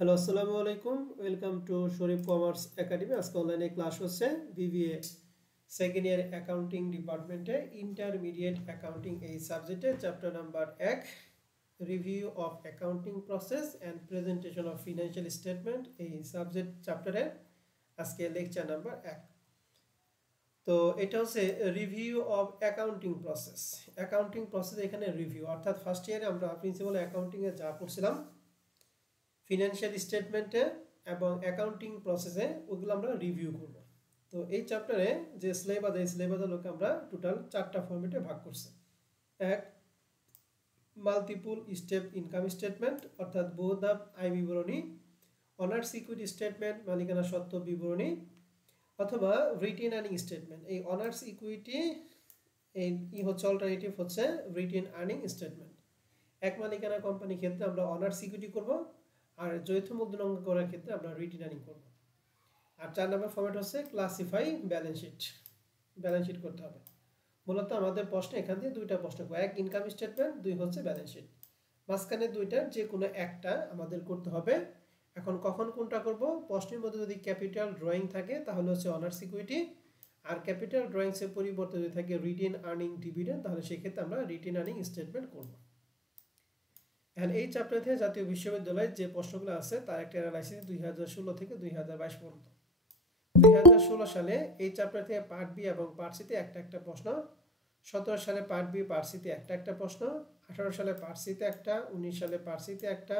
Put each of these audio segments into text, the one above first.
Hello আসসালামু আলাইকুম welcome to Sharif commerce academy আজকে অনলাইনে ক্লাস হচ্ছে বিবিএ সেকেন্ড ইয়ার অ্যাকাউন্টিং ডিপার্টমেন্টে ইন্টারমিডিয়েট অ্যাকাউন্টিং এই সাবজেক্টে chapter number 1 review of accounting process and presentation of financial statement এই সাবজেক্ট চ্যাপ্টারে আজকে লেকচার নাম্বার 1। তো এটা হচ্ছে রিভিউ অফ অ্যাকাউন্টিং প্রসেস এখানে রিভিউ অর্থাৎ ফার্স্ট ইয়ারে আমরা প্রিন্সিপাল অ্যাকাউন্টিংয়ে যা পড়ছিলাম ফিনান্সিয়াল স্টেটমেন্টে এবং অ্যাকাউন্টিং প্রসেসে ওগুলো আমরা রিভিউ করব। তো এই চ্যাপ্টারে যে সিলেবাস এই সিলেবাসগুলোকে আমরা টোটাল 4টা ফরম্যাটে ভাগ করছি। এক, মাল্টিপল স্টেপ ইনকাম স্টেটমেন্ট অর্থাৎ বহুধাপ আয় বিবরণী, অনার্স ইকুইটি স্টেটমেন্ট মালিকানা সত্ত্ব বিবরণী, অথবা রিটেন আর্নিং স্টেটমেন্ট। এই অনার্স ইকুইটি এই হচ্ছে অল্টারনেটিভ হচ্ছে রিটেন আর্নিং স্টেটমেন্ট। এক মালিকানা কোম্পানির ক্ষেত্রে আমরা অনার্স ইকুইটি করব, আর যৌথ মূলধন অঙ্ক করার ক্ষেত্রে আমরা রিটেন আর্নিং করব। আর 4 নম্বর ফরম্যাট হচ্ছে ক্লাসিফাই ব্যালেন্স শিট করতে হবে। মূলত আমাদের প্রশ্ন এখান থেকে দুইটা প্রশ্ন, এক ইনকাম স্টেটমেন্ট, দুই হচ্ছে ব্যালেন্স শিট। মাঝখানে দুইটার যে কোনো একটা আমাদের করতে হবে। এখন কখন কোনটা করব? প্রশ্নের মধ্যে যদি ক্যাপিটাল ড্রয়িং থাকে তাহলে হচ্ছে অনার্স ইকুইটি, আর ক্যাপিটাল ড্রয়িংসের পরিবর্তে যদি থাকে রিটেন আর্নিং ডিভিডেন্ড তাহলে সেক্ষেত্রে আমরা রিটেন আর্নিং স্টেটমেন্ট করব। এখন এই চ্যাপ্টার থেকে জাতীয় বিশ্ববিদ্যালয়ের যে প্রশ্নগুলো আছে তার একটা অ্যানালাইসিস 2016 থেকে 2022 পর্যন্ত। 2016 সালে এই চ্যাপ্টার থেকে পার্ট বি এবং পার্ট সিতে একটা প্রশ্ন, 17 সালে পার্ট বি পার্ট সিতে একটা প্রশ্ন, 18 সালে পার্ট সিতে একটা, 19 সালে পার্ট সিতে একটা,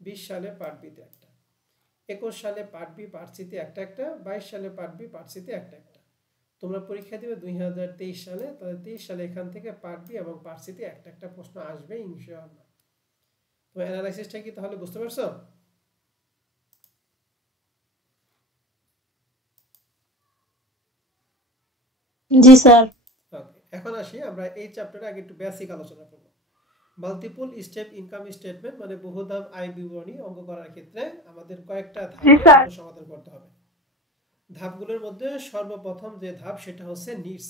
20 সালে পার্ট বিতে একটা, 21 সালে পার্ট বি পার্ট সিতে একটা, 22 সালে পার্ট বি পার্ট সিতে একটা। তোমরা পরীক্ষা দিবে 2023 সালে, তাহলে 23 সালে এখান থেকে পার্ট বি এবং পার্ট সিতে একটা প্রশ্ন আসবে ইনশাআল্লাহ। তো অ্যানালাইসিসটা কি তাহলে বুঝতে পারছো? জি স্যার। ওকে, এখন আসি আমরা এই চ্যাপ্টারে আগে একটু বেসিক আলোচনা করব। মাল্টিপল স্টেপ ইনকাম স্টেটমেন্ট মানে বহুধাপ আয় বিবরণী অঙ্ক করার ক্ষেত্রে আমাদের কয়েকটা ধাপে অঙ্ক সমাধান করতে হবে। ধাপগুলোর মধ্যে সর্বপ্রথম যে ধাপ সেটা হচ্ছে নিট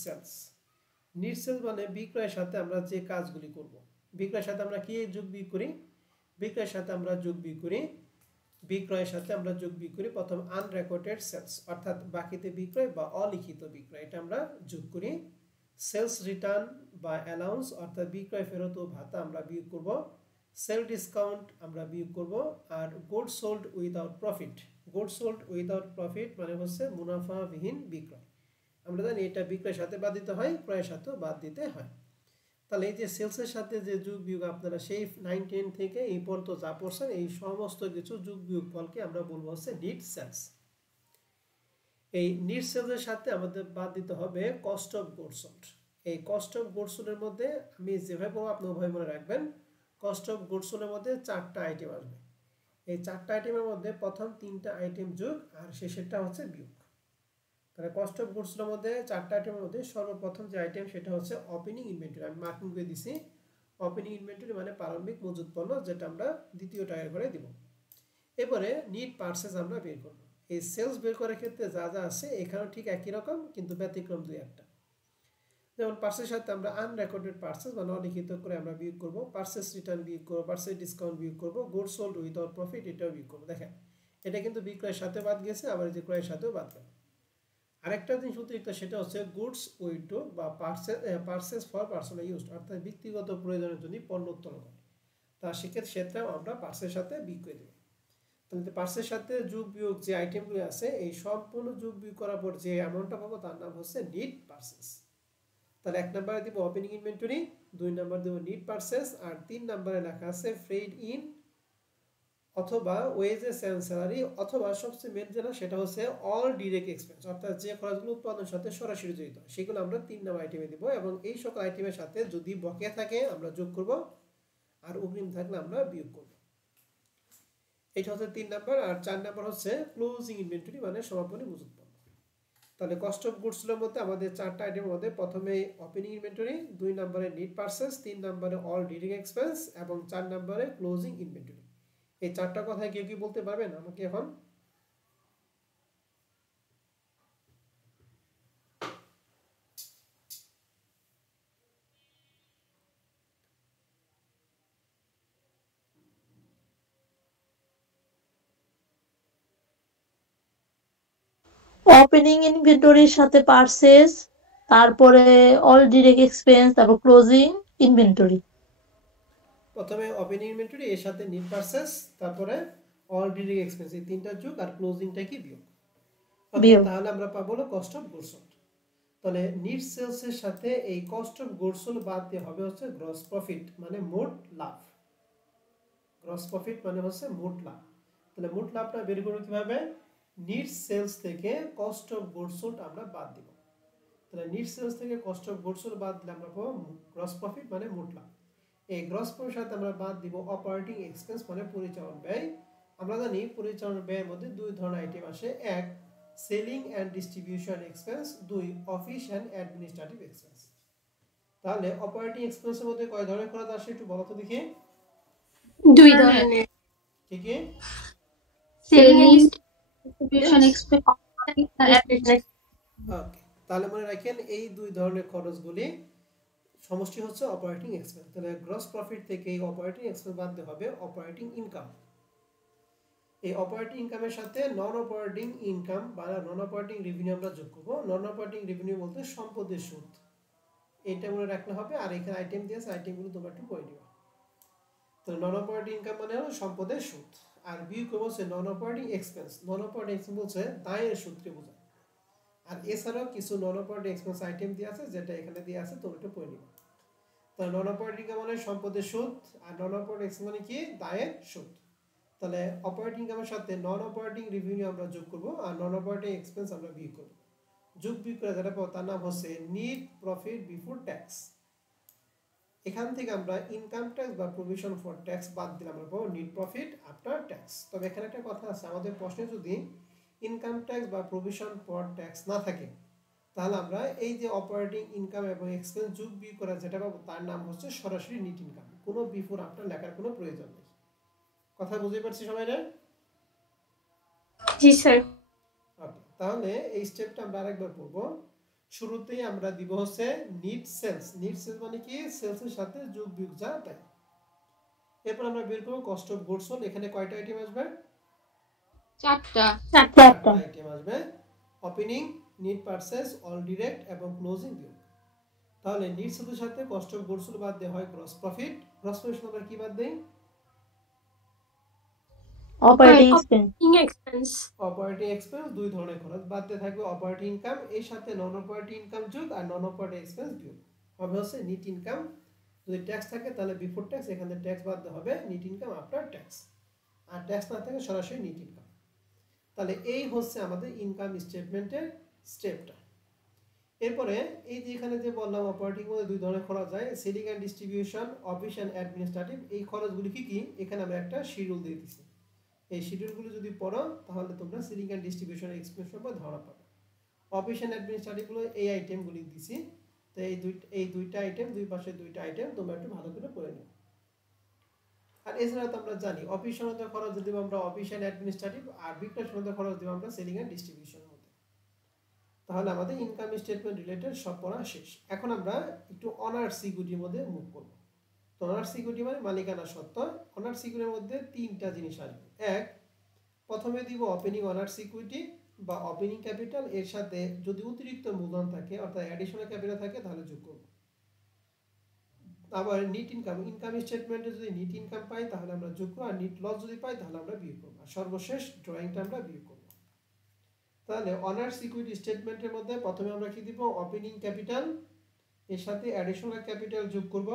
সেলস মানে বিক্রয়ের সাথে আমরা যে কাজগুলি করব। বিক্রয়ের সাথে আমরা কি যোগ বিয়োগ করি? বিক্রয়ের সাথে আমরা যোগ বিয়োগ করি প্রথম আনরেকর্ডেড সেলস অর্থাৎ বাকিতে বিক্রয় বা অলিখিত বিক্রয়, এটা আমরা যোগ করি। সেলস রিটার্ন বা অ্যালাউন্স অর্থাৎ বিক্রয় ফেরত ও ভাতা আমরা বিয়োগ করব। সেল ডিসকাউন্ট আমরা বিয়োগ করব। আর গুড সোল্ড উইদাউট প্রফিট মানে হচ্ছে মুনাফাবিহীন বিক্রয়। আমরা জানি এটা বিক্রয়ের সাথে বাদ দিতে হয়, ক্রয়ের সাথেও বাদ দিতে হয়। তাহলে এই যে সেলসের সাথে যে যোগ বিয়োগ আপনারা সেই 9-10 থেকে এই পর্যন্ত যা পড়ছেন এই সমস্ত কিছু যোগ বিয়োগ ফলকে আমরা বলবো হচ্ছে নিট সেলস। এই নিট সেলসের সাথে আমাদের বাদ দিতে হবে কস্ট অফ গুডস সোল্ড। এই কস্ট অফ গুডস সোল্ডের মধ্যে আমি যেভাবে বলবো আপনি ওভাবে মনে রাখবেন। কস্ট অফ গুডস সোল্ডের মধ্যে 4টা আইটেম আসবে। এই 4টা আইটেমের মধ্যে প্রথম 3টা আইটেম যোগ আর শেষেরটা হচ্ছে বিয়োগ। তাহলে কস্ট অফ গুডসের মধ্যে 4টা আইটেমের মধ্যে সর্বপ্রথম যে আইটেম সেটা হচ্ছে ওপেনিং ইনভেন্টরি। আমি মার্কিং করে দিছি। ওপেনিং ইনভেন্টরি মানে প্রারম্ভিক মজুত পণ্য, যেটা আমরা দ্বিতীয় টাকার করে দিব। এবারে নিট পারচেজ আমরা বের করব। এই সেলস বের করার ক্ষেত্রে যা যা আছে এখানেও ঠিক একই রকম, কিন্তু ব্যতিক্রম 2-1টা। যেমন পার্সের সাথে আমরা আনরেকর্ডেড পার্সেস মানে অলিখিত করে আমরা বিয়োগ করব, পার্সেস রিটার্ন বিয়োগ করব, পার্সেস ডিসকাউন্ট বিয়োগ করব, গুড সোল্ড উইদাউট প্রফিট এটাও বিয়োগ করব। দেখেন এটা কিন্তু বিক্রয়ের সাথে বাদ গেছে, আবার যে ক্রয়ের সাথেও বাদ গেল। আরেকটা জিনিস অতিরিক্ত সেটা হচ্ছে গুডস উইথড্র বা পার্সেস ফর পার্সোনাল ইউজ অর্থাৎ ব্যক্তিগত প্রয়োজনের জন্য পণ্য উত্তোলন করে। তা সেক্ষেত্রেও আমরা পার্সের সাথে বিয়োগ করে দেব। তাহলে পার্সের সাথে যোগ বিয়োগ যে আইটেমগুলো আছে এই সম্পূর্ণ যোগ বিয়োগ করার পর যে অ্যামাউন্টটা পাবো তার নাম হচ্ছে নিট পার্সেস। তাহলে 1 নম্বরে দিব ওপেনিং ইনভেন্টরি, 2 নম্বর দেব নিট পার্সেস, আর 3 নম্বরে লেখা আছে ফ্রেড ইন অথবা ওয়েজেস এন্ড স্যালারি, অথবা সবচেয়ে মেন যেটা সেটা হচ্ছে অল ডিরেক্ট এক্সপেন্স অর্থাৎ যে খরচগুলো উৎপাদনের সাথে সরাসরি জড়িত সেগুলো আমরা 3 নম্বর আইটেমে দিব। এবং এই সকল আইটেমের সাথে যদি বকেয়া থাকে আমরা যোগ করব, আর অগ্রিম থাকলে আমরা বিয়োগ করব। এটা হচ্ছে 3 নম্বর। আর 4 নম্বর হচ্ছে ক্লোজিং ইনভেন্টরি মানে সমাপনী মজুত পণ্য। তাহলে কস্ট অফ গুডসের মধ্যে আমাদের 4টা আইটেমের মধ্যে প্রথমে ওপেনিং ইনভেন্টরি, 2 নম্বরে নিট পার্সেস, 3 নম্বরে অল ডিরেক্ট এক্সপেন্স এবং 4 নম্বরে ক্লোজিং ইনভেন্টরি। এই 4টা কথায় কেউ কি বলতে পারবেন আমাকে এখন? ওপেনিং ইনভেন্টরির সাথে পারচেজ, তারপরে অল ডিরেক্ট এক্সপেন্স, তারপর ক্লোজিং ইনভেন্টরি। প্রথমে ওপেনিং ইনভেন্টরি এর সাথে নিট পারচেজ, তারপরে অল ডিরেক্ট এক্সপেন্স, এই তিনটা যোগ আর ক্লোজিংটা কি বিয়োগ। ওকে, বিয়োগ। তাহলে আমরা পাবো হলো কস্ট অফ গুডস সোল্ড। তাহলে নিট সেলস এর সাথে এই কস্ট অফ গুডস সোল্ড বাদ দিয়ে হবে হচ্ছে গ্রস প্রফিট, মানে মোট লাভ। গ্রস প্রফিট মানে হচ্ছে মোট লাভ। তাহলে মোট লাভটা বের করব কিভাবে? নিট সেলস থেকে কস্ট অফ গুডস সোল্ড আমরা বাদ দিব। তাহলে নিট সেলস থেকে কস্ট অফ গুডস সোল্ড বাদ দিলে আমরা পাবো গ্রস প্রফিট মানে মোট লাভ। এই গ্রস প্রফিটের সাথে আমরা বাদ দিব অপারেটিং এক্সপেন্স মানে পরিচালন ব্যয়। আমরা জানি পরিচালন ব্যয়ের মধ্যে দুই ধরনের আইটেম আসে, এক সেলিং এন্ড ডিস্ট্রিবিউশন এক্সপেন্স, দুই অফিস এন্ড অ্যাডমিনিস্ট্রেটিভ এক্সপেন্স। তাহলে অপারেটিং এক্সপেন্সের মধ্যে কয় ধরনের খরচ আসে একটু বলো তো দেখি। দুই ধরনের। কি কি? Selling distribution expense. ওকে, তাহলে মনে রাখেন এই দুই ধরনের খরচগুলি সমষ্টি হচ্ছে অপারেটিং এক্সপেন্স। তাহলে গ্রস প্রফিট থেকে এই অপারেটিং এক্সপেন্স বাদ দিতে হবে অপারেটিং ইনকাম। এই অপারেটিং ইনকামের সাথে নন অপারেটিং ইনকাম বা নন অপারেটিং রেভিনিউ আমরা যোগ করব। নন অপারেটিং রেভিনিউ বলতে সম্পদের সুদ, এটা মনে রাখলে হবে। আর এখানে আইটেম দিয়েছে, আইটেমগুলো তোমরা একটু পড়ে নিবা। তো নন অপারেটিং ইনকাম মানে হলো সম্পদের সুদ, আর বিয়োগ করব হচ্ছে নন অপারেটিং এক্সপেন্স। নন অপারেটিং এক্সপেন্স বলছে দায়ের সুদকে বোঝায়। আর এছাড়াও কিছু নন অপারেটিং এক্সপেন্স আইটেম দিয়ে আছে, যেটা এখানে দিয়ে আছে, তোমরা একটু পড়ে নিবা। তাহলে নন অপারেটিং ইনকাম মানে সম্পদের সুদ, আর নন অপারেটিং এক্সপেন্স মানে কি? দায়ের সুদ। তাহলে অপারেটিং ইনকামের সাথে নন অপারেটিং রেভিনিউ আমরা যোগ করব, আর নন অপারেটিং এক্সপেন্স আমরা বিয়োগ করব। যোগ বিয়োগ করে যেটা পাবো তার নাম হচ্ছে নিট প্রফিট বিফোর ট্যাক্স। এখান থেকে আমরা ইনকাম ট্যাক্স বা প্রভিশন ফর ট্যাক্স বাদ দিলে আমরা পাবো নিট প্রফিট আফটার ট্যাক্স। তবে এখানে একটা কথা আছে, আমাদের প্রশ্নে যদি ইনকাম ট্যাক্স বা প্রভিশন ফর ট্যাক্স না থাকে, তাহলে আমরা এই যে অপারেটিং ইনকাম এবং এক্সপেন্স যোগ বিয়োগ করা যেটা পাবো তার নাম হচ্ছে সরাসরি নিট ইনকাম, কোনো বিফোর আফটার লেখার কোনো প্রয়োজন নেই। কথা বুঝতে পারছি সবাই না? জি স্যার। ওকে, তাহলে এই স্টেপটা আমরা আরেকবার পড়ব। শুরুতেই আমরা দিব হচ্ছে নিট সেলস। নিট সেলস মানে কি? সেলসের সাথে যোগ বিয়োগ যা তাই। এরপর আমরা বের করব কস্ট অফ গুডস সোল্ড। এখানে কয়টা আইটেম আসবে? চারটা আইটেম আসবে, opening, net purchase, all direct এবং ক্লোজিং বিয়োগ। তাহলে নিট সেলসের সাথে কস্ট অফ গুডস সোল্ড বাদ দেওয়া হয় গ্রস প্রফিট। গ্রস প্রফিট আমরা কি বাদ দেই? Operating expense. Expense. Operating expense দুই ধরনের খরচ বাদ দিয়ে থাকবে অপারেটিং ইনকাম, এর সাথে নন অপারেটিং ইনকাম যোগ আর নন অপারেটিং এক্সপেন্স বিয়োগ হবে হচ্ছে নিট ইনকাম। যদি ট্যাক্স থাকে তাহলে বিফোর ট্যাক্স, এখানে ট্যাক্স বাদ দিতে হবে নিট ইনকাম আফটার ট্যাক্স। আর ট্যাক্স না থাকে সরাসরি নিট ইনকাম। তাহলে এই হচ্ছে আমাদের ইনকাম স্টেটমেন্টের স্টেপটা। এরপরে এই যে এখানে যে বললাম অপারেটিং মধ্যে দুই ধরনের খরচ হয়, selling and distribution, office and administrative. এই খরচগুলি কি কি এখানে আমরা একটা শিডিউল দিয়ে দিচ্ছি। এই শিডিউলগুলো যদি পড়ো তাহলে তোমরা সেলিং এন্ড ডিস্ট্রিবিউশন এক্সপেন্স সম্পর্কে ধারণা পাবে। অফিস এন্ড অ্যাডমিনিস্ট্রেটিভ গুলো এই আইটেমগুলি দিছি। তো এই দুইটা আইটেম, দুই পাশে দুইটা আইটেম তোমরা একটু ভালো করে পড়ে নিও। আর এছাড়া তো আমরা জানি অফিস সংক্রান্ত খরচ দেব আমরা অফিস এন্ড অ্যাডমিনিস্ট্রেটিভ, আর বিক্রয় সংক্রান্ত খরচ দেব আমরা সেলিং এন্ড ডিস্ট্রিবিউশনের মধ্যে। তাহলে আমাদের ইনকাম স্টেটমেন্ট রিলেটেড সব পড়া শেষ। এখন আমরা একটু অনার সিকিউরিটির মধ্যে মুভ করব। তো অনার সিকিউরিটি মানে মালিকানা সত্ত্ব। অনার সিকিউরিটির মধ্যে তিনটা জিনিস আসবে। এক, প্রথমে দিব ওপেনিং অনার সিকিউরিটি বা ওপেনিং ক্যাপিটাল, এর সাথে যদি অতিরিক্ত মূলধন থাকে অর্থাৎ অ্যাডিশনাল ক্যাপিটাল থাকে তাহলে যোগ করব। আবার নিট ইনকাম, ইনকাম স্টেটমেন্টে যদি নিট ইনকাম পাই তাহলে আমরা যোগ করব, আর নিট লস যদি পাই তাহলে আমরা বিয়োগ করব, আর সর্বশেষ ড্রয়িংটা আমরা বিয়োগ করব। তাহলে অনার সিকিউরিটি স্টেটমেন্টের মধ্যে প্রথমে আমরা কি দিব? ওপেনিং ক্যাপিটাল, এর সাথে অ্যাডিশনাল ক্যাপিটাল যোগ করব।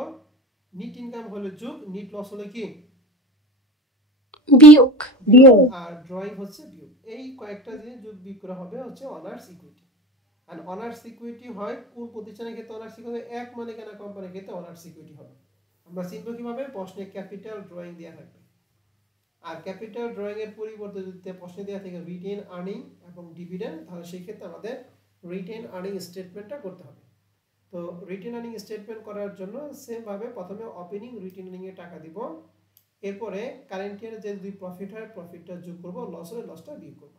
নিট ইনকাম হলে যোগ, নিট লস হলে কি? বিয়োগ। আর ড্রয়িং হচ্ছে বিয়োগ। এই কয়েকটা জিনিস যোগ বিয়োগ করা হবে হচ্ছে অনার সিকিউরিটি। আর অনার সিকিউরিটি হয় কোন প্রতিষ্ঠানের ক্ষেত্রে অনার সিকিউরিটি? এক মালিকানা কোম্পানির ক্ষেত্রে অনার সিকিউরিটি হবে। আমরা চিনব কিভাবে? প্রশ্নে ক্যাপিটাল ড্রয়িং দেওয়া থাকবে। আর ক্যাপিটাল ড্রয়িং এর পরিবর্তে যদি প্রশ্নে দেওয়া থাকে রিটেন আর্নিং এবং ডিভিডেন্ড, তাহলে সেই ক্ষেত্রে আমাদের রিটেন আর্নিং স্টেটমেন্টটা করতে হবে। তো রিটেন আর্নিং স্টেটমেন্ট করার জন্য সেম ভাবে প্রথমে ওপেনিং রিটেন আর্নিং এর টাকা দিব, এরপরে কারেন্ট ইয়ারে যে যদি প্রফিট হয় প্রফিটটা যোগ করব, লস হলে লসটা বিয়োগ করব।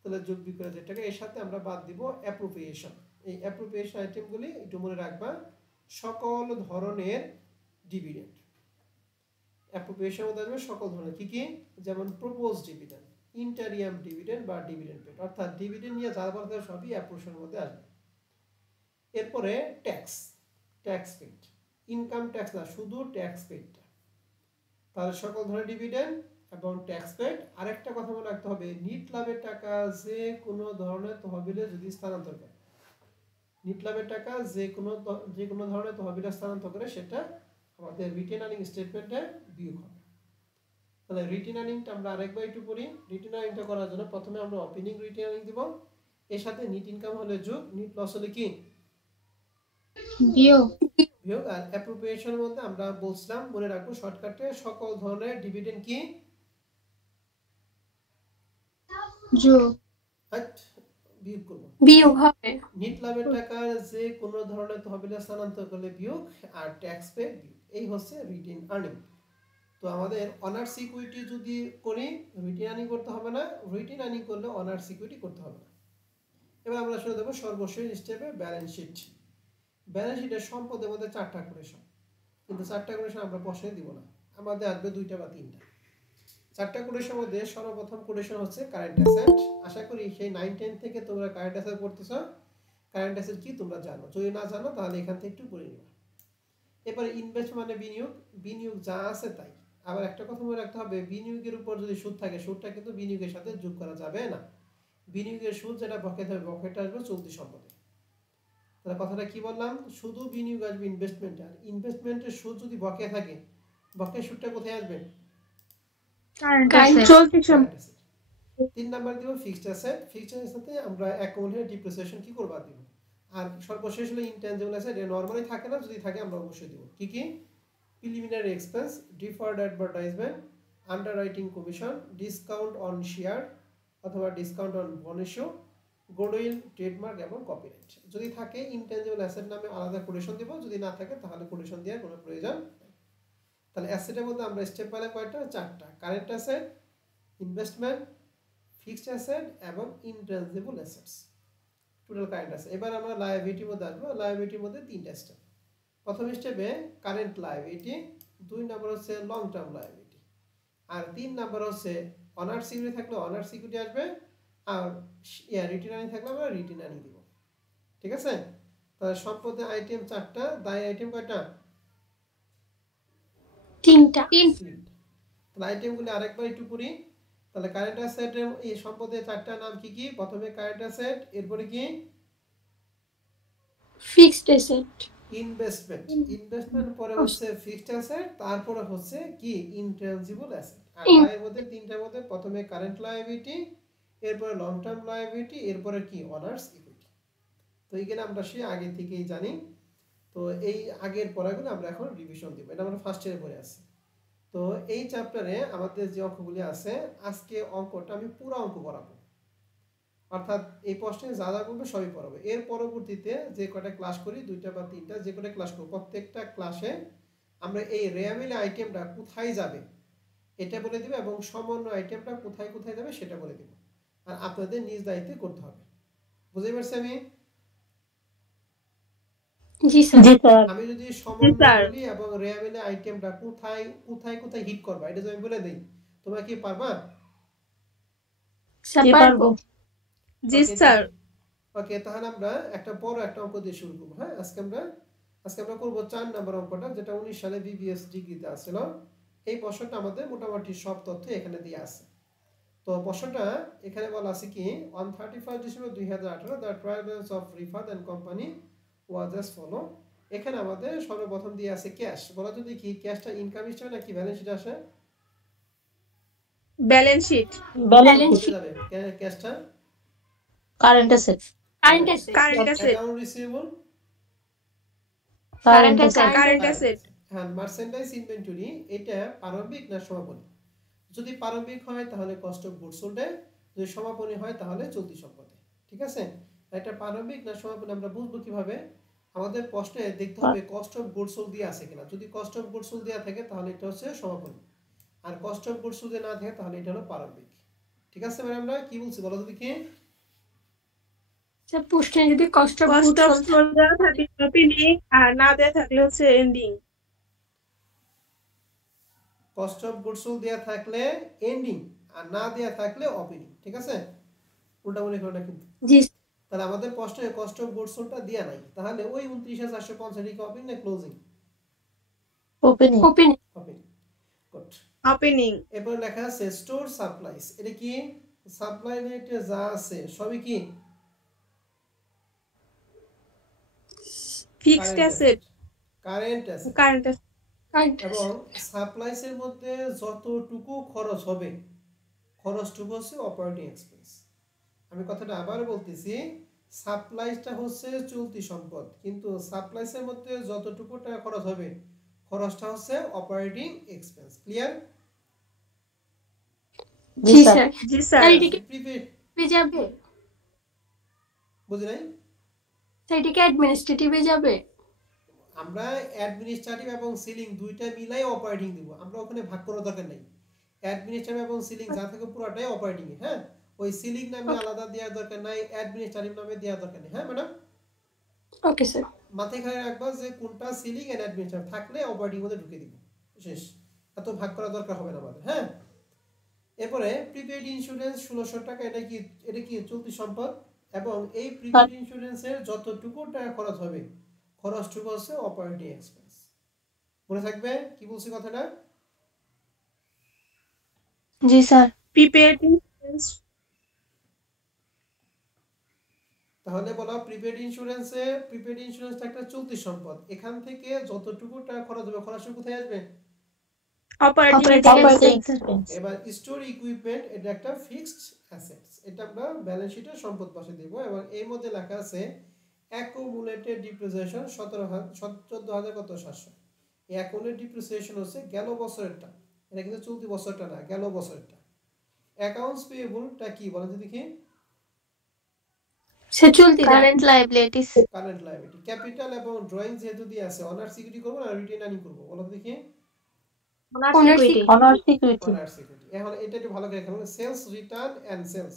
তাহলে যোগ বিয়োগ করে যে টাকা, এর সাথে আমরা বাদ দিব অ্যাপ্রোপ্রিয়েশন। এই অ্যাপ্রোপ্রিয়েশন আইটেমগুলি একটু মনে রাখবা, সকল ধরনের ডিভিডেন্ড। অ্যাপ্রোপ্রিয়েশন মধ্যে আসবে সকল ধরনের, কি কি? যেমন প্রপোজ ডিভিডেন্ড, ইন্টারিয়াম ডিভিডেন্ড বা ডিভিডেন্ড পেড, অর্থাৎ ডিভিডেন্ড নিয়ে যা বলতে সবই অ্যাপ্রোচের মধ্যে আসবে। এরপরে ট্যাক্স পেড, ইনকাম ট্যাক্স না, শুধু ট্যাক্স পেডটা। তাহলে সকল ধরনের ডিভিডেন্ড এবং ট্যাক্স পেড। আরেকটা কথা মনে রাখতে হবে, নিট লাভের টাকা যে কোনো ধরনের তহবিলে যদি স্থানান্তর করে, নিট লাভের টাকা যে কোনো ধরনের তহবিলে স্থানান্তর করে, সেটা আমাদের রিটেন আর্নিং স্টেটমেন্টে বিয়োগ হবে। তাহলে রিটেন আর্নিংটা আমরা আরেকবার একটু পড়ি। রিটেন আর্নিংটা করার জন্য প্রথমে আমরা ওপেনিং রিটেন আর্নিং দিব, এর সাথে নিট ইনকাম হলে যোগ, নিট লস হলে কি বিয়োগ। আর অ্যাপ্রোপ্রিয়েশনের মধ্যে আমরা বলছিলাম, মনে রাখবো শর্টকাটে, সকল ধরনের ডিভিডেন্ড কি যোগ, বিয়োগ করব, বিয়োগ হবে। নিট লাভের টাকা যে কোনো ধরনের তহবিলে স্থানান্তর করলে বিয়োগ, আর ট্যাক্স পে বিয়োগ। এই হচ্ছে রিটেন আর্নিং। তো আমাদের অনার্স ইকুইটি যদি করি রিটেন আর্নিং করতে হবে না, রিটেন আর্নিং করলে অনার্স ইকুইটি করতে হবে না। এবার আমরা শুরু দেবো সর্বশেষ স্টেপে ব্যালেন্স শিট। ব্যালেন্স শিটের সম্পদের মধ্যে 4টা কোটেশন, কিন্তু 4টা কোটেশন আমরা প্রশ্নে দিব না, আমাদের আসবে 2টা বা 3টা। 4টা কোটেশনের মধ্যে সর্বপ্রথম কোটেশন হচ্ছে কারেন্ট অ্যাসেট। আশা করি সেই 9-10 থেকে তোমরা কারেন্ট অ্যাসেট পড়তেছ। কারেন্ট অ্যাসেট কি তোমরা জানো, যদি না জানো তাহলে এখান থেকে একটু পড়ে নিবা। এরপরে ইনভেস্ট মানে বিনিয়োগ যা আছে তাই। আবার একটা কথা মনে রাখতে হবে, বিনিয়োগের উপর যদি সুদ থাকে, সুদটা কিন্তু বিনিয়োগের সাথে যোগ করা যাবে না। বিনিয়োগের সুদ যেটা বকেয়া হবে, বকেয়াটা আসবে চলতি সম্পদে। তাহলে কথাটা কি বললাম, শুধু বিনিয়োগ আসবে ইনভেস্টমেন্টে, আর ইনভেস্টমেন্টের সুদ যদি বকেয়া থাকে, বকেয়া সুদটা কোথায় আসবে, চলতি সম্পদ। 3 নাম্বার দিব ফিক্সড অ্যাসেট। ফিক্সড অ্যাসেটে আমরা অ্যাকাউন্টের ডিপ্রিসিয়েশন কি করব দিব। আর সর্বশেষ হলো ইনট্যানজিবল অ্যাসেট, এটা নরমালি থাকে না, যদি থাকে আমরা অবশ্যই দিব। কি কি, preliminary expense, deferred advertisement, underwriting commission, discount on share অথবা discount on bond issue, goodwill, trademark এবং কপিরাইট। যদি থাকে ইনট্যানজিবল অ্যাসেট নামে আলাদা কোটেশন দিব, যদি না থাকে তাহলে কোটেশন দেওয়ার কোনো প্রয়োজন নেই। তাহলে অ্যাসেটের মধ্যে আমরা স্টেপ পাইলে কয়টা, 4টা, current asset, investment, fixed asset এবং intangible assets, total current asset. এবার আমরা লায়াবিলিটির মধ্যে আসবো। লায়াবিলিটির মধ্যে 3টা স্টেপ। প্রথম স্টেপে কারেন্ট লায়াবিলিটি, 2 নাম্বার হচ্ছে লং টার্ম লায়াবিলিটি, আর 3 নাম্বার হচ্ছে অনার্স সিকিউরিটি থাকলে অনার্স সিকিউরিটি আসবে, আর রিটেন আর্নিং থাকলে আমরা রিটেন আর্নিং দিব। ঠিক আছে, তাহলে সম্পদের আইটেম 4টা, দায় আইটেম কয়টা, 3টা। তাহলে আইটেমগুলো আরেকবার একটু পড়ি। তাহলে কারেন্ট অ্যাসেটের এই সম্পদের 4টা নাম কি কি, প্রথমে কারেন্ট অ্যাসেট, এরপরে কি ফিক্সড অ্যাসেট, ইনভেস্টমেন্ট পরে হচ্ছে ফিক্সড অ্যাসেট, তারপরে হচ্ছে কি ইনট্যানজিবল অ্যাসেট। আর এর মধ্যে 3টার মধ্যে প্রথমে কারেন্ট লায়াবিলিটি, এরপরে লং টার্ম লায়াবিলিটি, এরপরে কি অনার্স ইকুইটি। তো এইখানে আমরা সেই আগে থেকেই জানি। তো এই আগের পড়াগুলো আমরা এখন রিভিশন দিব, এটা আমরা ফার্স্ট ইয়ারে পড়ে আছি। তো এই চ্যাপ্টারে আমাদের যে অঙ্কগুলি আছে, আজকে অঙ্কটা আমি পুরো অঙ্ক করাবো, অর্থাৎ এই প্রশ্নে যা যা করবে সবই পড়াবো। এর পরবর্তীতে যে কটা ক্লাস করি, 2টা বা 3টা, যে কটা ক্লাস করব, প্রত্যেকটা ক্লাসে আমরা এই রেয়ামিল আইটেমটা কোথায় যাবে এটা বলে দিব, এবং সমন্বয় আইটেমটা কোথায় কোথায় যাবে সেটা বলে দিব। আর আপনাদের নিজ দায়িত্বে করতে হবে। বুঝতে পারছি আমি? জি স্যার। আমি যদি সমন্বয় বলি এবং রেয়ামিল আইটেমটা কোথায় কোথায় কোথায় হিট করবা, এটা যদি আমি বলে দেই, তোমরা কি পারবা? স্যার পারবো। জি স্যার। ওকে, তাহলে আমরা একটা বড় একটা অঙ্ক দিয়ে শুরু করব। হ্যাঁ, আজকে আমরা করব 4 নাম্বার অঙ্কটা, যেটা 19 সালে বিবিএস ডিগ্রিতে আসছিল। এই প্রশ্নটা আমাদের মোটামুটি সব তথ্য এখানে দিয়ে আছে। তো প্রশ্নটা এখানে বলা আছে কি, on 31 December 2018 the trial balance of Rifat and company was as follow। এখানে আমাদের সর্বপ্রথম দিয়ে আছে ক্যাশ। বলা যদি কি ক্যাশটা ইনকাম স্টেটমেন্ট নাকি ব্যালেন্স শিটে আসে? Balance sheet. যাবে ক্যাশটা current asset. Current asset, account receivable, current asset. হ্যাঁ, মার্চেন্ডাইজ ইনভেন্টরি, এটা প্রারম্ভিক না সমাপনী? যদি প্রারম্ভিক হয় তাহলে কস্ট অফ গুডস সোল্ড, যদি সমাপনী হয় তাহলে চলতি সম্পদে। ঠিক আছে, এটা প্রারম্ভিক না সমাপনী আমরা বুঝবো কিভাবে? আমাদের প্রশ্নে দেখতে হবে কস্ট অফ গুডস সোল্ড দিয়ে আছে কিনা। যদি কস্ট অফ গুডস সোল্ড দেয়া থাকে তাহলে এটা হচ্ছে সমাপনী, আর কস্ট অফ গুডস সোল্ড না থাকে তাহলে এটা হলো প্রারম্ভিক। ঠিক আছে, মানে আমরা কি বলছি বলো তো দেখি। স্যার প্রশ্নে যদি কস্ট অফ সোল্ড দেওয়া থাকে ওপেনিং, আর না দেয়া থাকলে হচ্ছে ending. Cost of goods sold দেয়া থাকলে এন্ডিং, আর না দেয়া থাকলে ওপেনিং। ঠিক আছে, উল্টা মনে করো না কিন্তু। জি তাহলে আমাদের প্রশ্নে কস্ট অফ গুডস সোল্ডটা দেয়া নাই, তাহলে ওই 29,450 কি ওপেনিং না closing? Opening open opening. Good. Opening এরপর লেখা আছে স্টোর সাপ্লাইস। এটা কি? সাপ্লাই রেটে যা আছে সবই কি fixed asset current asset. Current current এবং সাপ্লাইসের মধ্যে যতটুকু খরচ হবে, খরচটুকু হচ্ছে অপারেটিং এক্সপেন্স। আমি কথাটা আবার বলতেছি, সাপ্লাইসটা হচ্ছে চলতি সম্পদ, কিন্তু সাপ্লাইসের মধ্যে যতটুকু টাকা খরচ হবে, খরচটা হচ্ছে অপারেটিং এক্সপেন্স। ক্লিয়ার? জি জি স্যার স্যার জি স্যার স্যার এটিকে প্রিপেড পেয়ে যাবে, বুঝি নাই? স্যার এটিকে অ্যাডমিনিস্ট্রেটিভে যাবে। আমরা অ্যাডমিনিস্ট্রেটিভ এবং সিলিং দুইটা মিলাই অপারেটিং দিব, আমরা ওখানে ভাগ করার দরকার নেই। অ্যাডমিনিস্ট্রেটিভ এবং সিলিং যা থাকে পুরোটাই অপারেটিং এ। হ্যাঁ, ওই সিলিং নামে আলাদা দেওয়ার দরকার নাই, অ্যাডমিনিস্ট্রেটিভ নামে দেওয়ার দরকার নেই। হ্যাঁ ম্যাডাম, ওকে স্যার। মাথায় খেয়াল রাখবা যে কোনটা সিলিং এন্ড অ্যাডমিনিস্ট্রেটিভ থাকলে অপারেটিং মধ্যে ঢুকে দিব, শেষ। এত ভাগ করার দরকার হবে না আমাদের। হ্যাঁ, এরপরে প্রিপেইড ইন্স্যুরেন্স 1600 টাকা। এটা কি চলতি সম্পদ, এবং এই প্রিপেইড ইন্স্যুরেন্সের যতটুকু টাকা খরচ হবে, খরচটুকু হচ্ছে অপারেটিং এক্সপেন্স। মনে থাকবে কি বলছি কথাটা? জি স্যার প্রিপেড তাহলে বলা প্রিপেইড ইন্স্যুরেন্সটা একটা চলতি সম্পদ, এখান থেকে যতটুকু টাকা খরচ হবে, খরচটা কোথায় আসবে? অপারেটিং অপারেটিং এক্সপেন্স এক্সপেন্স এবার স্টোর ইকুইপমেন্ট, এটা একটা ফিক্সড অ্যাসেটস, এটা আমরা ব্যালেন্স শিটে সম্পদ পাশে দেব। এবং এর মধ্যে লেখা আছে অ্যাকুমুলেটেড ডিপ্রিসিয়েশন 14,000 কত 700। এই অ্যাকুমুলেটেড ডিপ্রিসিয়েশন হচ্ছে গেল বছরেরটা, এটা কিন্তু চলতি বছরটা না, গেল বছরেরটা। অ্যাকাউন্টস পেয়েবলটা কি বলেন তো দেখি? সে চলতি current liabilities current liability. Capital এবং ড্রয়িং যেহেতু দিয়ে আছে, অনার সিকিউরিটি করব না রিটেন আর্নিং করব, বলো তো দেখি? Honour security honour security. এখন এটা একটু ভালো করে খেয়াল, সেলস রিটার্ন এন্ড সেলস।